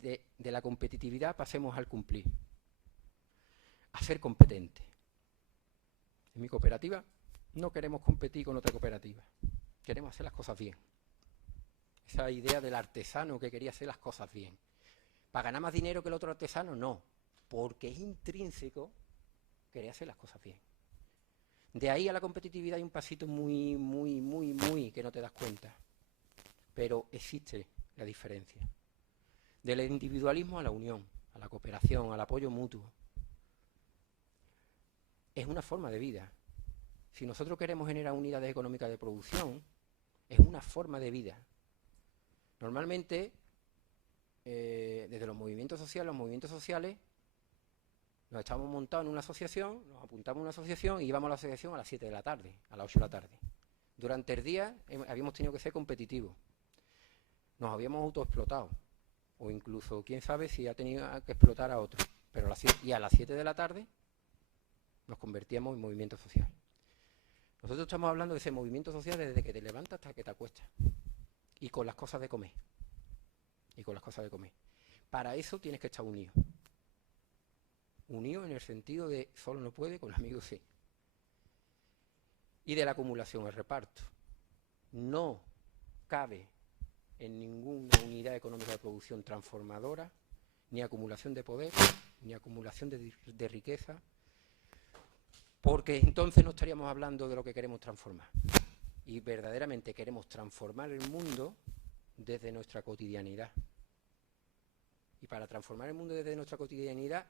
De la competitividad pasemos al cumplir. A ser competente. En mi cooperativa no queremos competir con otra cooperativa. Queremos hacer las cosas bien. Esa idea del artesano que quería hacer las cosas bien. ¿Para ganar más dinero que el otro artesano? No. Porque es intrínseco querer hacer las cosas bien. De ahí a la competitividad hay un pasito muy que no te das cuenta. Pero existe la diferencia. Del individualismo a la unión, a la cooperación, al apoyo mutuo. Es una forma de vida. Si nosotros queremos generar unidades económicas de producción, es una forma de vida. Normalmente, desde los movimientos sociales, nos echamos montados en una asociación, nos apuntamos a una asociación y íbamos a la asociación a las 7 de la tarde, a las 8 de la tarde. Durante el día habíamos tenido que ser competitivos. Nos habíamos autoexplotado. O incluso, quién sabe si ha tenido que explotar a otro. Pero a las 7 de la tarde nos convertíamos en movimiento social. Nosotros estamos hablando de ese movimiento social desde que te levantas hasta que te acuestas. Y con las cosas de comer. Para eso tienes que estar unido. Unido en el sentido de solo no puede, con amigos sí. Y de la acumulación, el reparto. No cabe en ninguna unidad económica de producción transformadora, ni acumulación de poder, ni acumulación de riqueza, porque entonces no estaríamos hablando de lo que queremos transformar. Y verdaderamente queremos transformar el mundo desde nuestra cotidianidad. Y para transformar el mundo desde nuestra cotidianidad,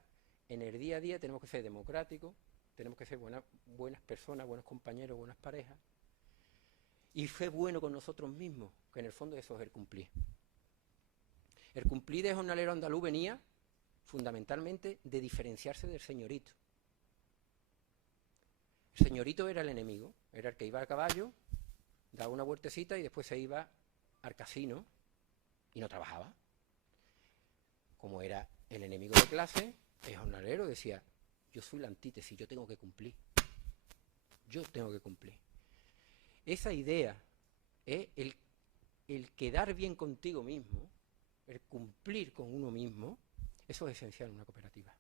en el día a día tenemos que ser democráticos, tenemos que ser buenas personas, buenos compañeros, buenas parejas, y ser bueno con nosotros mismos, que en el fondo eso es el cumplir. El cumplir de jornalero andaluz venía fundamentalmente de diferenciarse del señorito. El señorito era el enemigo, era el que iba a caballo, daba una vueltecita y después se iba al casino y no trabajaba. Como era el enemigo de clase, el jornalero decía, yo soy la antítesis, yo tengo que cumplir. Esa idea es el quedar bien contigo mismo, el cumplir con uno mismo, eso es esencial en una cooperativa.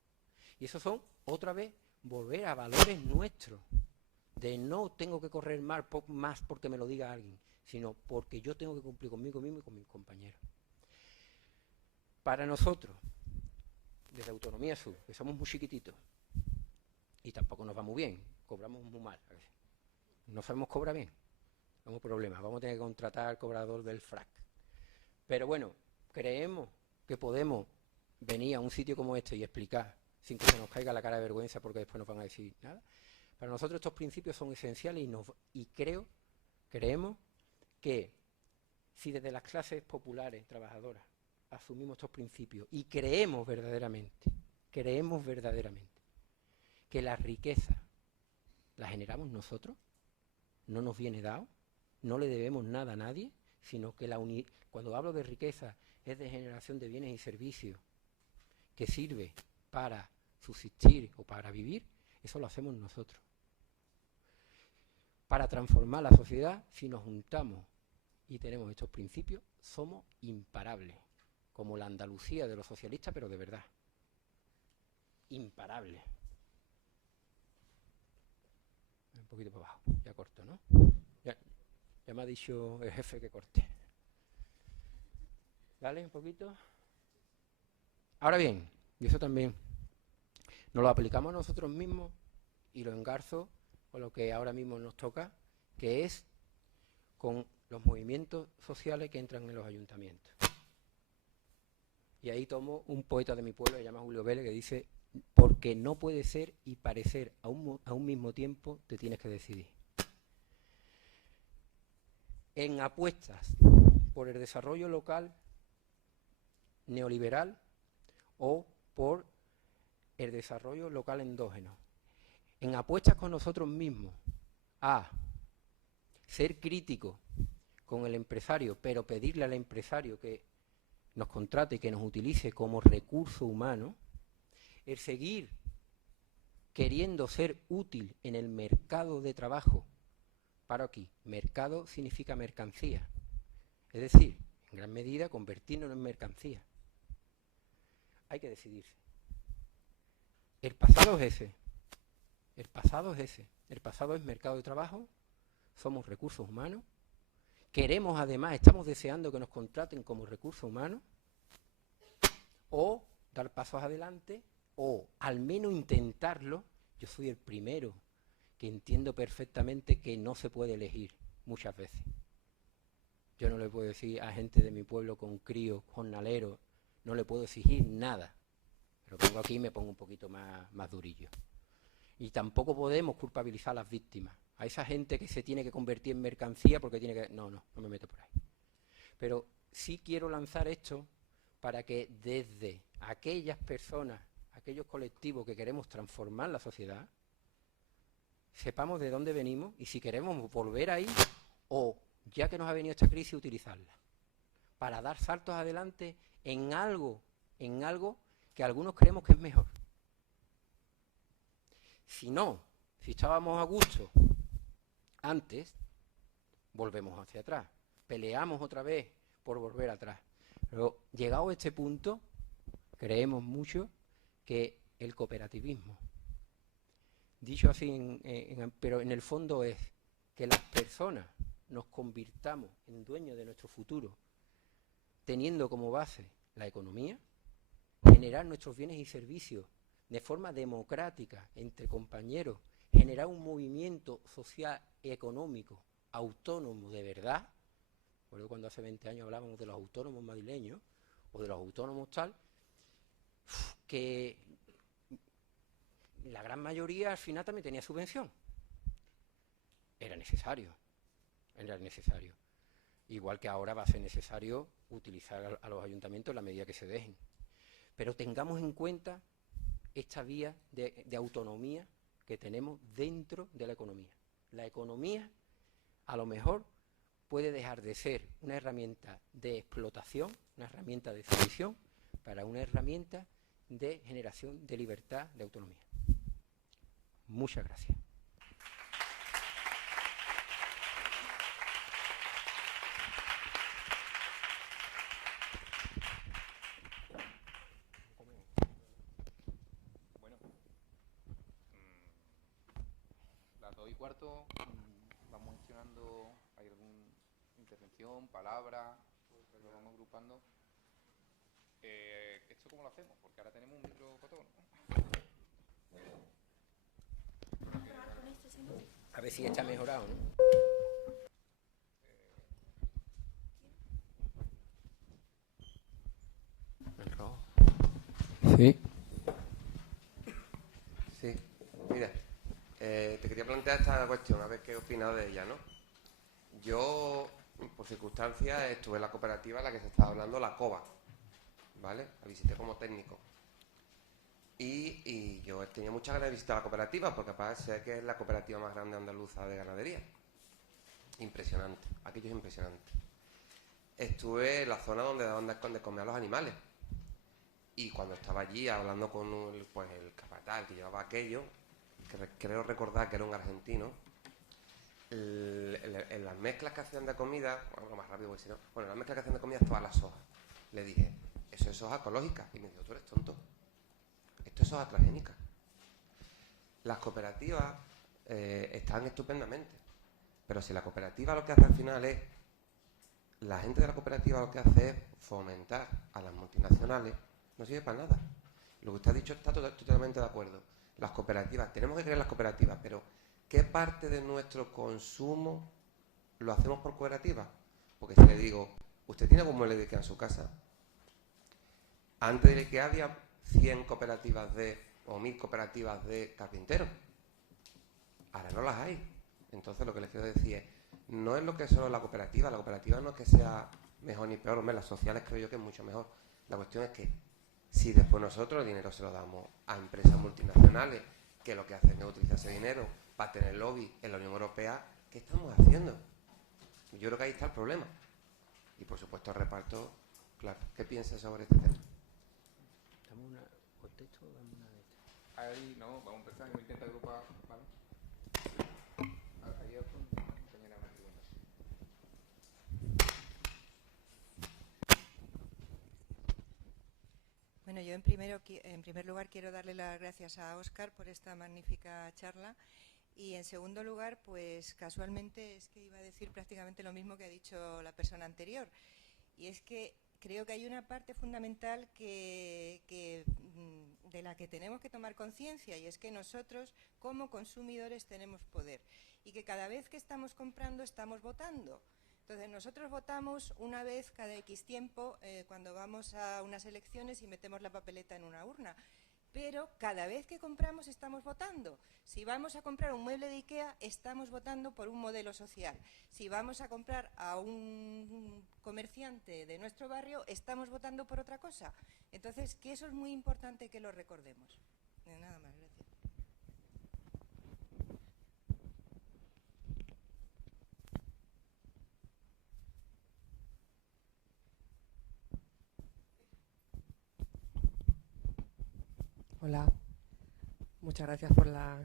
Y eso son, otra vez, volver a valores nuestros, de no tengo que correr más porque me lo diga alguien, sino porque yo tengo que cumplir conmigo mismo y con mis compañeros. Para nosotros, desde Autonomía Sur, que somos muy chiquititos, y tampoco nos va muy bien, cobramos muy mal a veces. No sabemos cobrar bien, tenemos problemas, vamos a tener que contratar al cobrador del FRAC. Pero bueno, creemos que podemos venir a un sitio como este y explicar, sin que se nos caiga la cara de vergüenza porque después nos van a decir nada. Para nosotros estos principios son esenciales y creemos que si desde las clases populares, trabajadoras, asumimos estos principios y creemos verdaderamente que la riqueza la generamos nosotros, no nos viene dado, no le debemos nada a nadie, sino que cuando hablo de riqueza es de generación de bienes y servicios que sirve para subsistir o para vivir, eso lo hacemos nosotros. Para transformar la sociedad, si nos juntamos y tenemos estos principios, somos imparables, como la Andalucía de los socialistas, pero de verdad, imparables. Un poquito para abajo, ya corto, ¿no? Ya me ha dicho el jefe que corte. ¿Vale? Un poquito. Ahora bien, y eso también nos lo aplicamos a nosotros mismos y lo engarzo con lo que ahora mismo nos toca, que es con los movimientos sociales que entran en los ayuntamientos. Y ahí tomo un poeta de mi pueblo, que se llama Julio Vélez, que dice, porque no puede ser y parecer a un mismo tiempo, te tienes que decidir. En apuestas por el desarrollo local neoliberal o por el desarrollo local endógeno. En apuestas con nosotros mismos a ser críticos con el empresario, pero pedirle al empresario que nos contrate y que nos utilice como recurso humano, el seguir queriendo ser útil en el mercado de trabajo. Paro aquí, mercado significa mercancía, es decir, en gran medida convertirnos en mercancía. Hay que decidirse. El pasado es ese. El pasado es mercado de trabajo, somos recursos humanos, queremos además, estamos deseando que nos contraten como recursos humanos, o dar pasos adelante, o al menos intentarlo. Yo soy el primero que entiendo perfectamente que no se puede elegir muchas veces. Yo no le puedo decir a gente de mi pueblo con críos, jornaleros, no le puedo exigir nada. Pero vengo aquí y me pongo un poquito más durillo. Y tampoco podemos culpabilizar a las víctimas, a esa gente que se tiene que convertir en mercancía porque tiene que... No me meto por ahí. Pero sí quiero lanzar esto para que desde aquellas personas, aquellos colectivos que queremos transformar la sociedad, sepamos de dónde venimos y si queremos volver ahí o, ya que nos ha venido esta crisis, utilizarla para dar saltos adelante en algo que algunos creemos que es mejor. Si no, si estábamos a gusto antes, volvemos hacia atrás, peleamos otra vez por volver atrás. Pero llegado a este punto, creemos mucho que el cooperativismo, dicho así, pero en el fondo es que las personas nos convirtamos en dueños de nuestro futuro, teniendo como base la economía, generar nuestros bienes y servicios de forma democrática entre compañeros, generar un movimiento social y económico autónomo de verdad. Recuerdo cuando hace 20 años hablábamos de los autónomos madrileños o de los autónomos tal, que la gran mayoría al final también tenía subvención. Era necesario. Igual que ahora va a ser necesario utilizar a los ayuntamientos en la medida que se dejen. Pero tengamos en cuenta esta vía de autonomía que tenemos dentro de la economía. La economía, a lo mejor, puede dejar de ser una herramienta de explotación, una herramienta de sumisión, para una herramienta de generación de libertad, de autonomía. Muchas gracias. Las 2:15, vamos gestionando, hay alguna intervención, palabra, lo vamos agrupando. ¿Esto cómo lo hacemos? Porque ahora tenemos un micro para todos, ¿no? A ver si está mejorado, ¿no? El rojo. Sí. Sí, mira, te quería plantear esta cuestión, a ver qué opinas de ella, ¿no? Yo, por circunstancias, estuve en la cooperativa en la que se estaba hablando, la COBA, ¿vale? La visité como técnico. Y yo tenía muchas ganas de visitar la cooperativa, porque aparte sé que es la cooperativa más grande andaluza de ganadería. Impresionante, aquello es impresionante. Estuve en la zona donde daban de comer a los animales. Y cuando estaba allí hablando con el capataz que llevaba aquello, que creo recordar que era un argentino, en las mezclas que hacían de comida, bueno, más rápido porque si no, bueno, las mezclas que hacían de comida todas las sojas. Le dije, eso es soja ecológica. Y me dijo, tú eres tonto. Esto es soja transgénica. Las cooperativas están estupendamente, pero si la cooperativa lo que hace al final es, la gente de la cooperativa lo que hace es fomentar a las multinacionales, no sirve para nada. Lo que usted ha dicho está totalmente de acuerdo. Las cooperativas, tenemos que crear las cooperativas, pero ¿qué parte de nuestro consumo lo hacemos por cooperativas? Porque si le digo, ¿usted tiene algún mueble de IKEA en su casa? Antes de IKEA había 100 cooperativas o 1000 cooperativas de carpinteros. Ahora no las hay. Entonces lo que les quiero decir es, no es lo que es solo la cooperativa no es que sea mejor ni peor, hombre, las sociales creo yo que es mucho mejor. La cuestión es que si después nosotros el dinero se lo damos a empresas multinacionales que lo que hacen es utilizar ese dinero para tener lobby en la Unión Europea, ¿qué estamos haciendo? Yo creo que ahí está el problema. Y por supuesto el reparto, claro. ¿Qué piensas sobre este tema? ¿Dame una contexto o dame una de estas? Ahí, no, vamos a empezar, yo intento agrupar, ¿vale? Ahí otro, compañera, una pregunta. Bueno, yo en primer lugar quiero darle las gracias a Óscar por esta magnífica charla y en segundo lugar, pues casualmente es que iba a decir prácticamente lo mismo que ha dicho la persona anterior, y es que creo que hay una parte fundamental de la que tenemos que tomar conciencia, y es que nosotros como consumidores tenemos poder y que cada vez que estamos comprando estamos votando. Entonces nosotros votamos una vez cada X tiempo cuando vamos a unas elecciones y metemos la papeleta en una urna. Pero cada vez que compramos estamos votando. Si vamos a comprar un mueble de IKEA, estamos votando por un modelo social. Si vamos a comprar a un comerciante de nuestro barrio, estamos votando por otra cosa. Entonces, que eso es muy importante que lo recordemos. Nada más, gracias. Hola, muchas gracias por la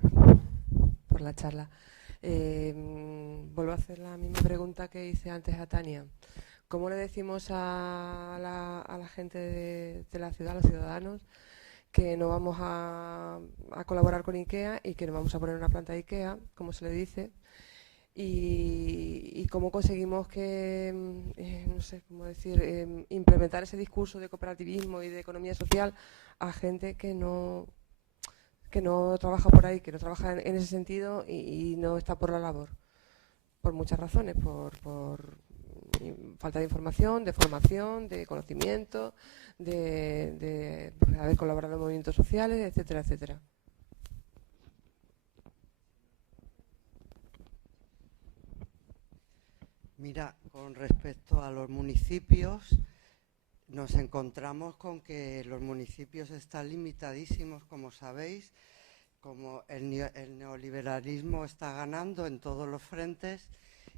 charla. Vuelvo a hacer la misma pregunta que hice antes a Tania. ¿Cómo le decimos a la gente de la ciudad, a los ciudadanos, que no vamos a colaborar con IKEA y que no vamos a poner una planta de IKEA, como se le dice? Y cómo conseguimos que, no sé cómo decir, implementar ese discurso de cooperativismo y de economía social a gente que no trabaja por ahí, que no trabaja en ese sentido y no está por la labor, por muchas razones, por falta de información, de formación, de conocimiento, de haber colaborado en movimientos sociales, etcétera, etcétera. Mira, con respecto a los municipios, nos encontramos con que los municipios están limitadísimos, como sabéis, como el neoliberalismo está ganando en todos los frentes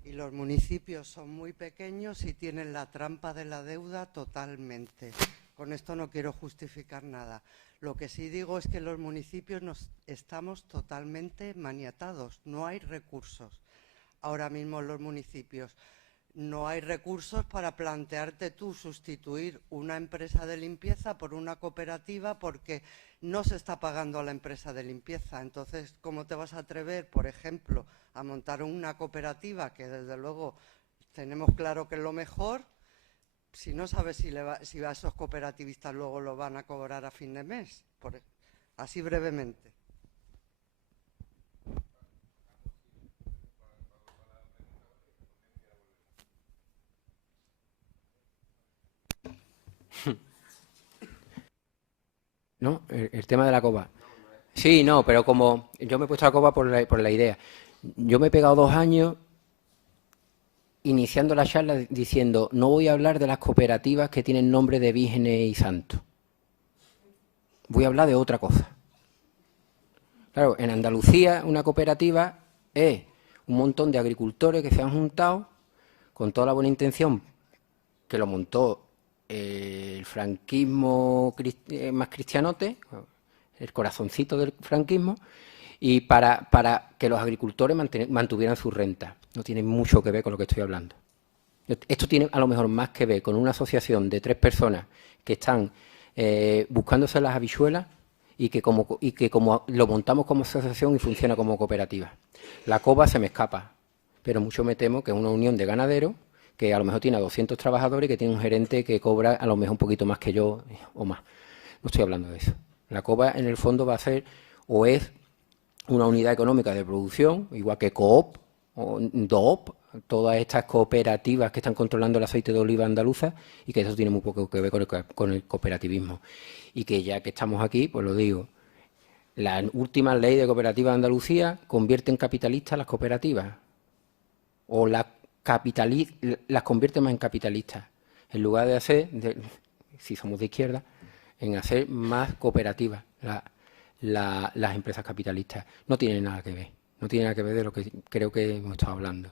y los municipios son muy pequeños y tienen la trampa de la deuda totalmente. Con esto no quiero justificar nada. Lo que sí digo es que los municipios estamos totalmente maniatados, no hay recursos. Ahora mismo en los municipios no hay recursos para plantearte tú sustituir una empresa de limpieza por una cooperativa porque no se está pagando a la empresa de limpieza. Entonces, ¿cómo te vas a atrever, por ejemplo, a montar una cooperativa que desde luego tenemos claro que es lo mejor, si no sabes si a esos cooperativistas luego lo van a cobrar a fin de mes? Así brevemente. ¿No? El tema de la coba. Sí, no, pero como yo me he puesto la coba por la idea. Yo me he pegado 2 años iniciando la charla diciendo no voy a hablar de las cooperativas que tienen nombre de vírgenes y santos. Voy a hablar de otra cosa. Claro, en Andalucía una cooperativa es un montón de agricultores que se han juntado con toda la buena intención que lo montó el franquismo más cristianote, el corazoncito del franquismo, y para que los agricultores mantuvieran su renta. No tiene mucho que ver con lo que estoy hablando. Esto tiene a lo mejor más que ver con una asociación de 3 personas que están buscándose las habichuelas y que como lo montamos como asociación y funciona como cooperativa. La COBA se me escapa, pero mucho me temo que es una unión de ganaderos que a lo mejor tiene a 200 trabajadores y que tiene un gerente que cobra a lo mejor un poquito más que yo o más. No estoy hablando de eso. La COBA en el fondo va a ser o es una unidad económica de producción, igual que Coop o DOOP, todas estas cooperativas que están controlando el aceite de oliva andaluza y que eso tiene muy poco que ver con el cooperativismo. Y que ya que estamos aquí, pues lo digo, la última ley de cooperativas de Andalucía convierte en capitalistas las cooperativas o las convierte más en capitalistas, en lugar de hacer, si somos de izquierda, en hacer más cooperativas las empresas capitalistas. No tiene nada que ver, no tiene nada que ver de lo que creo que hemos estado hablando.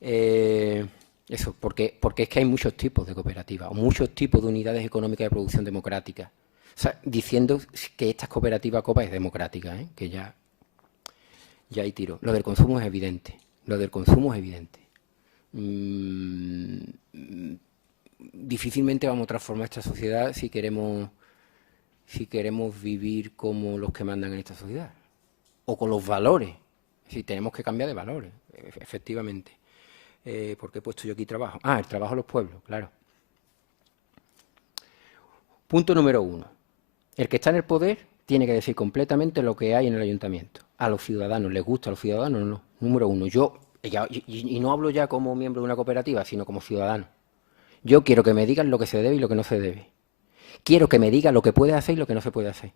Eso, porque es que hay muchos tipos de cooperativas, o muchos tipos de unidades económicas de producción democrática. O sea, diciendo que esta cooperativa COPA es democrática, que ya hay tiro. Lo del consumo es evidente, difícilmente vamos a transformar esta sociedad si queremos vivir como los que mandan en esta sociedad o con los valores. Si tenemos que cambiar de valores, efectivamente. ¿Por qué he puesto yo aquí trabajo? El trabajo en los pueblos, claro. Punto número 1. El que está en el poder tiene que decir completamente lo que hay en el ayuntamiento. A los ciudadanos, ¿les gusta a los ciudadanos o no? Número 1. Y no hablo ya como miembro de una cooperativa, sino como ciudadano. Yo quiero que me digan lo que se debe y lo que no se debe. Quiero que me digan lo que puede hacer y lo que no se puede hacer.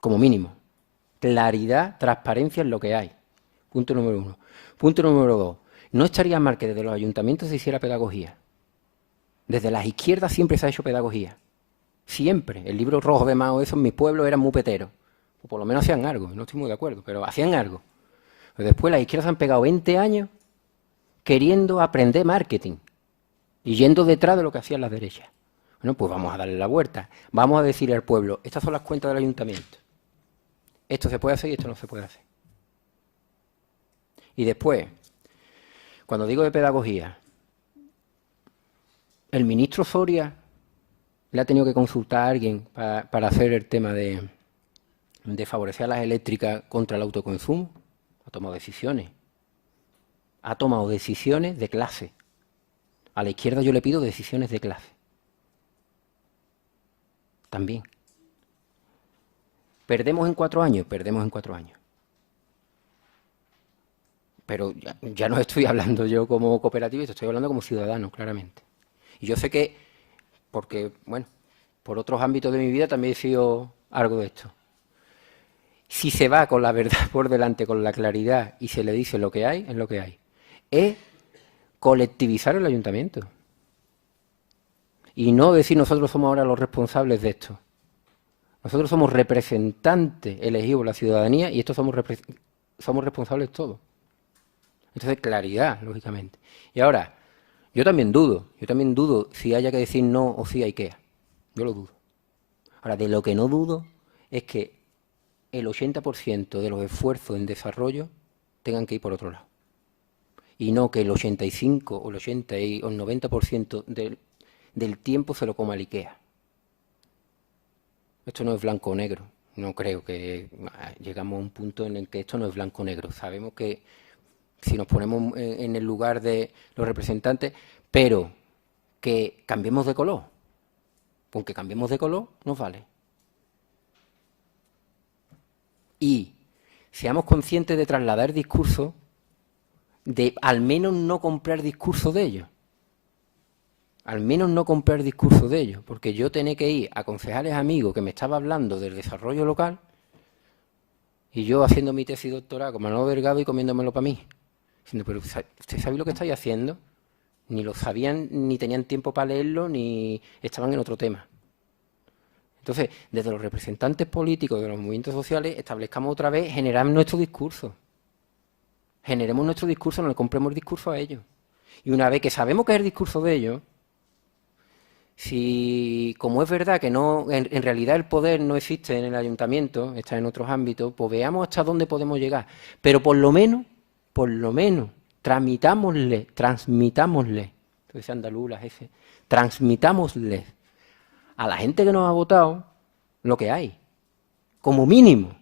Como mínimo. Claridad, transparencia en lo que hay. Punto número 1. Punto número 2. No estaría mal que desde los ayuntamientos se hiciera pedagogía. Desde las izquierdas siempre se ha hecho pedagogía. Siempre. El libro rojo de Mao, eso en mi pueblo eran muy peteros. O por lo menos hacían algo. No estoy muy de acuerdo, pero hacían algo. Pero después las izquierdas han pegado 20 años queriendo aprender marketing y yendo detrás de lo que hacían las derechas. Bueno, pues vamos a darle la vuelta. Vamos a decirle al pueblo, estas son las cuentas del ayuntamiento. Esto se puede hacer y esto no se puede hacer. Y después, cuando digo de pedagogía, el ministro Soria le ha tenido que consultar a alguien para hacer el tema de favorecer a las eléctricas contra el autoconsumo. Ha tomado decisiones. Ha tomado decisiones de clase. A la izquierda yo le pido decisiones de clase. También. ¿Perdemos en 4 años? Perdemos en 4 años. Pero ya no estoy hablando yo como cooperativista, estoy hablando como ciudadano, claramente. Y yo sé que, porque, bueno, por otros ámbitos de mi vida también he sido algo de esto. Si se va con la verdad por delante, con la claridad, y se le dice lo que hay, es lo que hay. Es colectivizar el ayuntamiento. Y no decir nosotros somos ahora los responsables de esto. Nosotros somos representantes elegidos por la ciudadanía y estos somos responsables todos. Entonces, claridad, lógicamente. Y ahora, yo también dudo si haya que decir no o sí a IKEA. Yo lo dudo. Ahora, de lo que no dudo es que el 80% de los esfuerzos en desarrollo tengan que ir por otro lado. Y no que el 85 o el 80 o el 90% del tiempo se lo coma el IKEA. Esto no es blanco o negro. No creo que llegamos a un punto en el que esto no es blanco o negro. Sabemos que si nos ponemos en el lugar de los representantes, pero que cambiemos de color. Aunque cambiemos de color, nos vale. Y seamos conscientes de trasladar discursos, de al menos no comprar discursos de ellos. Al menos no comprar discursos de ellos, porque yo tenía que ir a concejales amigos que me estaba hablando del desarrollo local y yo haciendo mi tesis doctoral con Manolo Delgado y comiéndomelo para mí. Diciendo, pero ¿usted sabe lo que estáis haciendo? Ni lo sabían, ni tenían tiempo para leerlo, ni estaban en otro tema. Entonces, desde los representantes políticos de los movimientos sociales, establezcamos otra vez, generamos nuestro discurso. Generemos nuestro discurso, no le compremos el discurso a ellos. Y una vez que sabemos que es el discurso de ellos, si, como es verdad que no, en realidad el poder no existe en el ayuntamiento, está en otros ámbitos, pues veamos hasta dónde podemos llegar. Pero por lo menos, transmitámosle, entonces andaluz, la jefe, transmitámosle a la gente que nos ha votado lo que hay, como mínimo.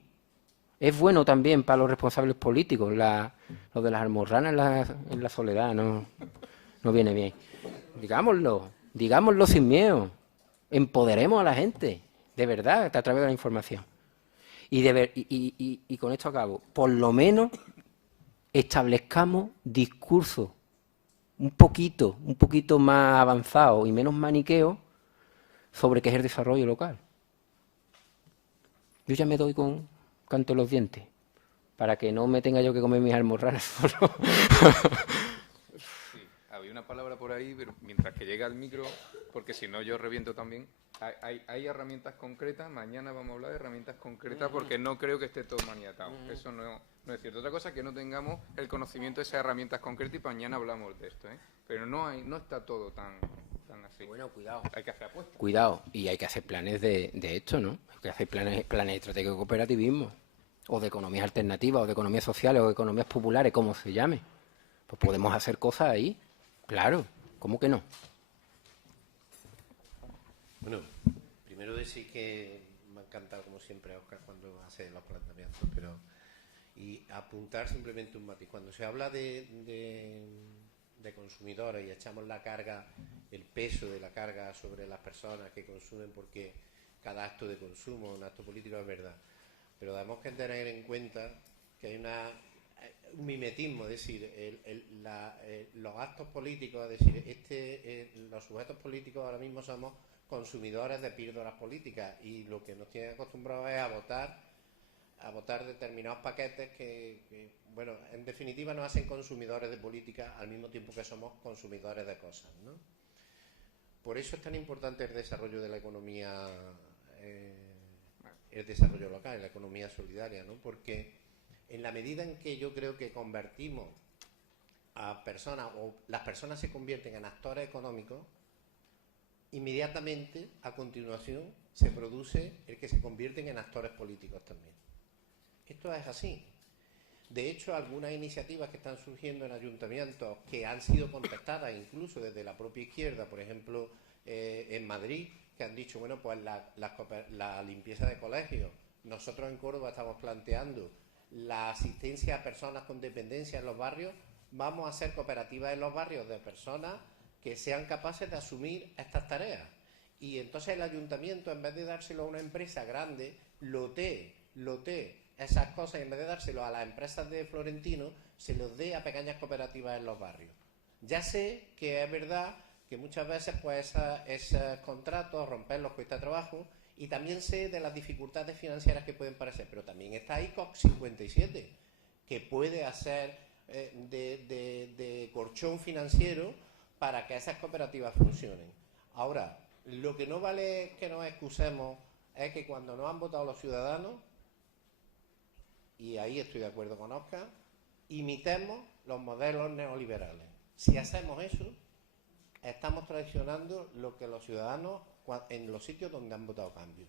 Es bueno también para los responsables políticos, lo de las almorranas en la soledad, no viene bien. Digámoslo sin miedo, empoderemos a la gente, de verdad, a través de la información. Y con esto acabo, por lo menos establezcamos discursos un poquito más avanzados y menos maniqueos sobre qué es el desarrollo local. Yo ya me doy con canto en los dientes, para que no me tenga yo que comer mis almorranas solo. Sí, había una palabra por ahí, pero mientras que llega al micro, porque si no yo reviento también. Hay herramientas concretas, mañana vamos a hablar de herramientas concretas porque no creo que esté todo maniatado. Eso no es cierto. Otra cosa es que no tengamos el conocimiento de esas herramientas concretas y mañana hablamos de esto, ¿eh? Pero no está todo tan así. Bueno, cuidado. Hay que hacer apuestas. Cuidado, y hay que hacer planes de esto, ¿no? Hay que hacer planes estratégicos de cooperativismo, o de economías alternativas, o de economías sociales, o de economías populares, como se llame. Pues podemos hacer cosas ahí, claro, ¿cómo que no? Bueno, primero decir que me ha encantado, como siempre, a Óscar cuando hace los planteamientos, y apuntar simplemente un matiz. Cuando se habla de consumidores y echamos la carga el peso de la carga sobre las personas que consumen, porque cada acto de consumo, un acto político, es verdad. Pero tenemos que tener en cuenta que hay un mimetismo, es decir, los actos políticos, es decir, los sujetos políticos ahora mismo somos consumidores de píldoras políticas, y lo que nos tienen acostumbrados es a votar determinados paquetes que, bueno, en definitiva nos hacen consumidores de política al mismo tiempo que somos consumidores de cosas, ¿no? Por eso es tan importante el desarrollo de la economía, el desarrollo local, la economía solidaria, ¿no? Porque en la medida en que yo creo que convertimos a personas, o las personas se convierten en actores económicos, inmediatamente, a continuación, se produce el que se convierten en actores políticos también. Esto es así. De hecho, algunas iniciativas que están surgiendo en ayuntamientos, que han sido contestadas incluso desde la propia izquierda, por ejemplo, en Madrid, que han dicho, bueno, pues la limpieza de colegios. Nosotros en Córdoba estamos planteando la asistencia a personas con dependencia en los barrios. Vamos a hacer cooperativas en los barrios de personas que sean capaces de asumir estas tareas. Y entonces el ayuntamiento, en vez de dárselo a una empresa grande, lotee esas cosas, y en vez de dárselo a las empresas de Florentino, se los dé a pequeñas cooperativas en los barrios. Ya sé que es verdad que muchas veces pues esos contratos rompen los costes de trabajo, y también sé de las dificultades financieras que pueden parecer, pero también está ahí COP57, que puede hacer de colchón financiero para que esas cooperativas funcionen. Ahora, lo que no vale que nos excusemos es que cuando nos han votado los ciudadanos, y ahí estoy de acuerdo con Óscar, imitemos los modelos neoliberales. Si hacemos eso, estamos traicionando lo que los ciudadanos, en los sitios donde han votado cambio.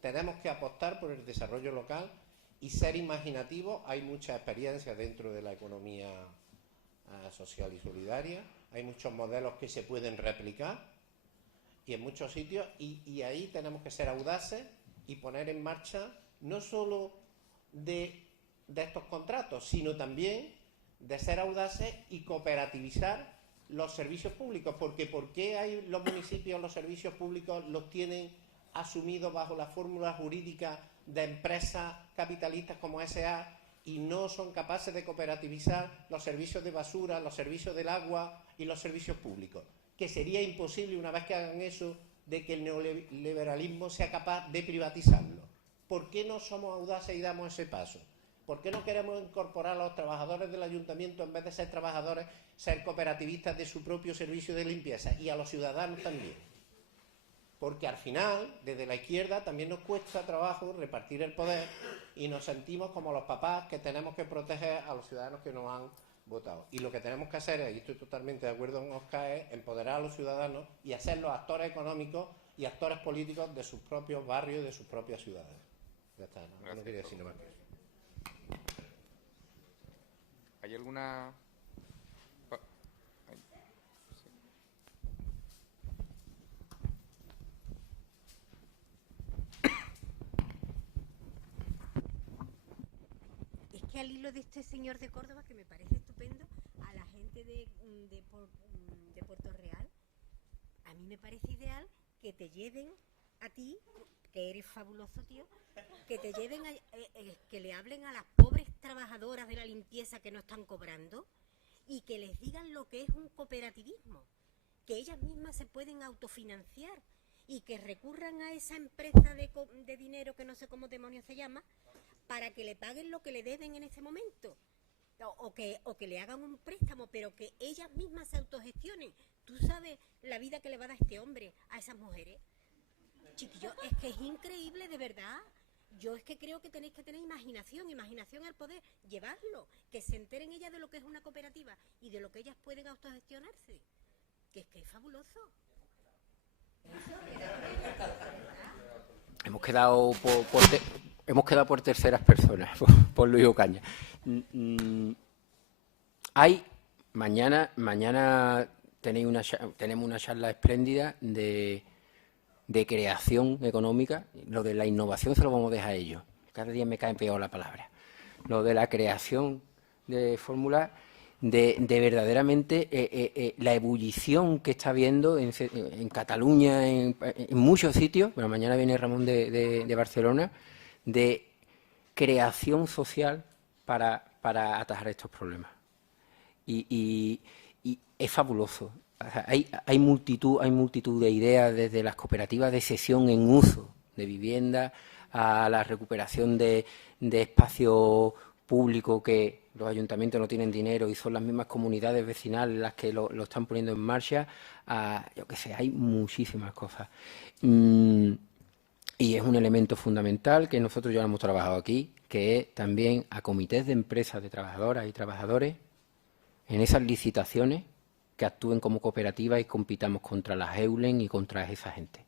Tenemos que apostar por el desarrollo local y ser imaginativos. Hay mucha experiencia dentro de la economía social y solidaria, hay muchos modelos que se pueden replicar y en muchos sitios, y ahí tenemos que ser audaces y poner en marcha no solo de estos contratos, sino también de ser audaces y cooperativizar los servicios públicos, porque ¿por qué hay los municipios los servicios públicos los tienen asumidos bajo la fórmula jurídica de empresas capitalistas como SA y no son capaces de cooperativizar los servicios de basura, los servicios del agua y los servicios públicos? Que sería imposible, una vez que hagan eso, de que el neoliberalismo sea capaz de privatizarlo. ¿Por qué no somos audaces y damos ese paso? ¿Por qué no queremos incorporar a los trabajadores del ayuntamiento, en vez de ser trabajadores, ser cooperativistas de su propio servicio de limpieza? Y a los ciudadanos también. Porque al final, desde la izquierda, también nos cuesta trabajo repartir el poder y nos sentimos como los papás que tenemos que proteger a los ciudadanos que nos han votado. Y lo que tenemos que hacer, y estoy totalmente de acuerdo con Óscar, es empoderar a los ciudadanos y hacerlos actores económicos y actores políticos de sus propios barrios y de sus propias ciudades. Ya está, no quería decir nada más que eso. ¿Hay alguna...? Es que al hilo de este señor de Córdoba, que me parece estupendo, a la gente de Puerto Real, a mí me parece ideal que te lleven a ti, que eres fabuloso, tío, que te lleven, que le hablen a las pobres trabajadoras de la limpieza que no están cobrando y que les digan lo que es un cooperativismo, que ellas mismas se pueden autofinanciar y que recurran a esa empresa de dinero que no sé cómo demonios se llama, para que le paguen lo que le deben en ese momento, o que le hagan un préstamo, pero que ellas mismas se autogestionen. ¿Tú sabes la vida que le va a dar este hombre a esas mujeres? Chiquillo, es que es increíble, de verdad. Yo es que creo que tenéis que tener imaginación al poder llevarlo, que se enteren ellas de lo que es una cooperativa y de lo que ellas pueden autogestionarse, que es fabuloso. Hemos quedado por terceras personas, por Luis Ocaña. Mañana tenemos una charla espléndida de creación económica. Lo de la innovación se lo vamos a dejar a ellos. Cada día me cae peor la palabra. Lo de la creación de fórmulas, de verdaderamente la ebullición que está habiendo en Cataluña, en muchos sitios, bueno, mañana viene Ramón de Barcelona, de creación social para atajar estos problemas. Y es fabuloso. O sea, hay multitud de ideas, desde las cooperativas de cesión en uso de vivienda a la recuperación de espacio público que los ayuntamientos no tienen dinero y son las mismas comunidades vecinales las que lo están poniendo en marcha. Yo qué sé, hay muchísimas cosas. Y es un elemento fundamental que nosotros ya hemos trabajado aquí, que es también a comités de empresas de trabajadoras y trabajadores en esas licitaciones que actúen como cooperativas y compitamos contra las Eulen y contra esa gente.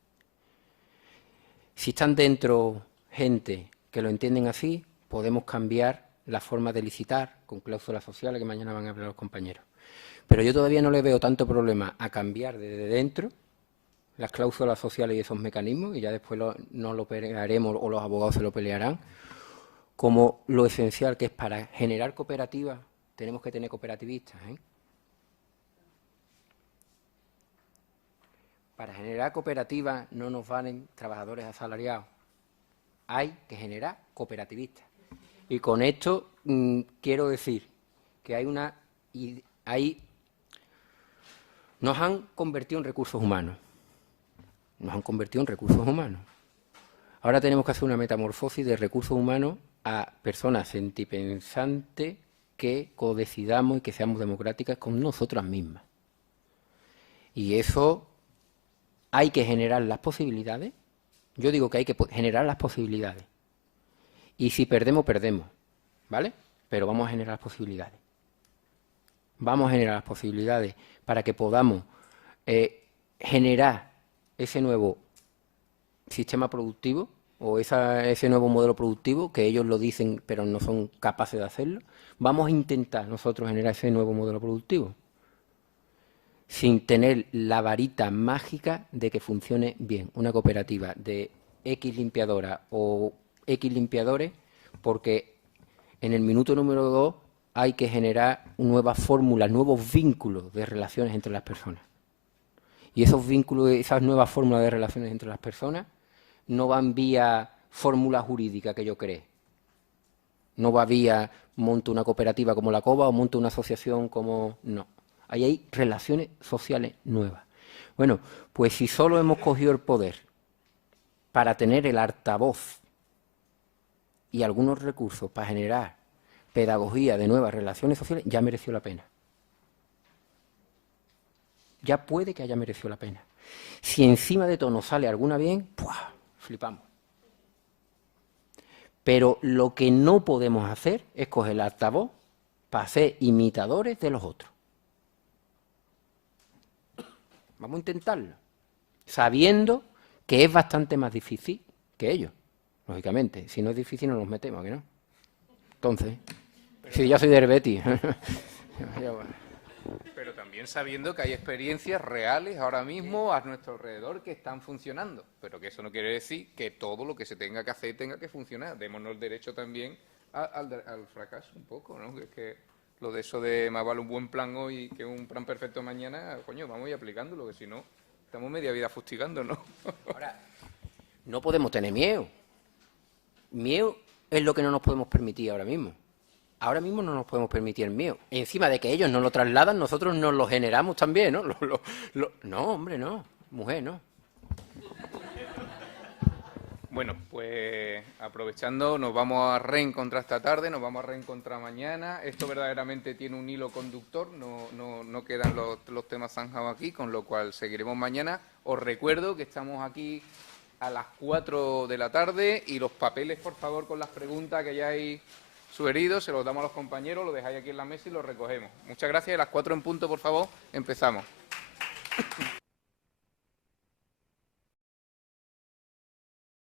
Si están dentro gente que lo entienden así, podemos cambiar la forma de licitar con cláusulas sociales, que mañana van a hablar los compañeros. Pero yo todavía no le veo tanto problema a cambiar desde dentro las cláusulas sociales y esos mecanismos, y ya después no lo pelearemos o los abogados se lo pelearán, como lo esencial que es para generar cooperativas, tenemos que tener cooperativistas, ¿eh? Para generar cooperativas no nos valen trabajadores asalariados. Hay que generar cooperativistas. Y con esto quiero decir que nos han convertido en recursos humanos. Nos han convertido en recursos humanos. Ahora tenemos que hacer una metamorfosis de recursos humanos a personas sentipensantes que codecidamos y que seamos democráticas con nosotras mismas. Y eso hay que generar las posibilidades. Yo digo que hay que generar las posibilidades. Y si perdemos, perdemos, ¿vale? Pero vamos a generar las posibilidades. Vamos a generar las posibilidades para que podamos generar ese nuevo sistema productivo o ese nuevo modelo productivo, que ellos lo dicen pero no son capaces de hacerlo. Vamos a intentar nosotros generar ese nuevo modelo productivo sin tener la varita mágica de que funcione bien una cooperativa de X limpiadora o X limpiadores, porque en el minuto número 2 hay que generar nuevas fórmulas, nuevos vínculos de relaciones entre las personas. Y esos vínculos, esas nuevas fórmulas de relaciones entre las personas no van vía fórmula jurídica que yo cree. No va vía monto una cooperativa como la COBA o monto una asociación como... No. Ahí hay relaciones sociales nuevas. Bueno, pues si solo hemos cogido el poder para tener el altavoz y algunos recursos para generar pedagogía de nuevas relaciones sociales, ya mereció la pena. Ya puede que haya merecido la pena. Si encima de todo nos sale alguna bien, ¡puah!, flipamos. Pero lo que no podemos hacer es coger el altavoz para ser imitadores de los otros. Vamos a intentarlo, sabiendo que es bastante más difícil que ellos, lógicamente. Si no es difícil, no nos metemos, ¿a que no? Entonces, si yo soy de Herbeti. Pero también sabiendo que hay experiencias reales ahora mismo a nuestro alrededor que están funcionando. Pero que eso no quiere decir que todo lo que se tenga que hacer tenga que funcionar. Démonos el derecho también al fracaso un poco, ¿no? Que es que lo de eso de más vale un buen plan hoy que un plan perfecto mañana, coño, vamos a ir aplicándolo, que si no, estamos media vida fustigando, ¿no? Ahora, no podemos tener miedo. Miedo es lo que no nos podemos permitir ahora mismo. Ahora mismo no nos podemos permitir el miedo. Encima de que ellos no lo trasladan, nosotros nos lo generamos también, ¿no? No, hombre, no. Mujer, no. Bueno, pues aprovechando, nos vamos a reencontrar esta tarde, nos vamos a reencontrar mañana. Esto verdaderamente tiene un hilo conductor, no quedan los temas zanjados aquí, con lo cual seguiremos mañana. Os recuerdo que estamos aquí a las 4 de la tarde y los papeles, por favor, con las preguntas que hayáis sugerido, se los damos a los compañeros, lo dejáis aquí en la mesa y los recogemos. Muchas gracias. A las 4 en punto, por favor, empezamos.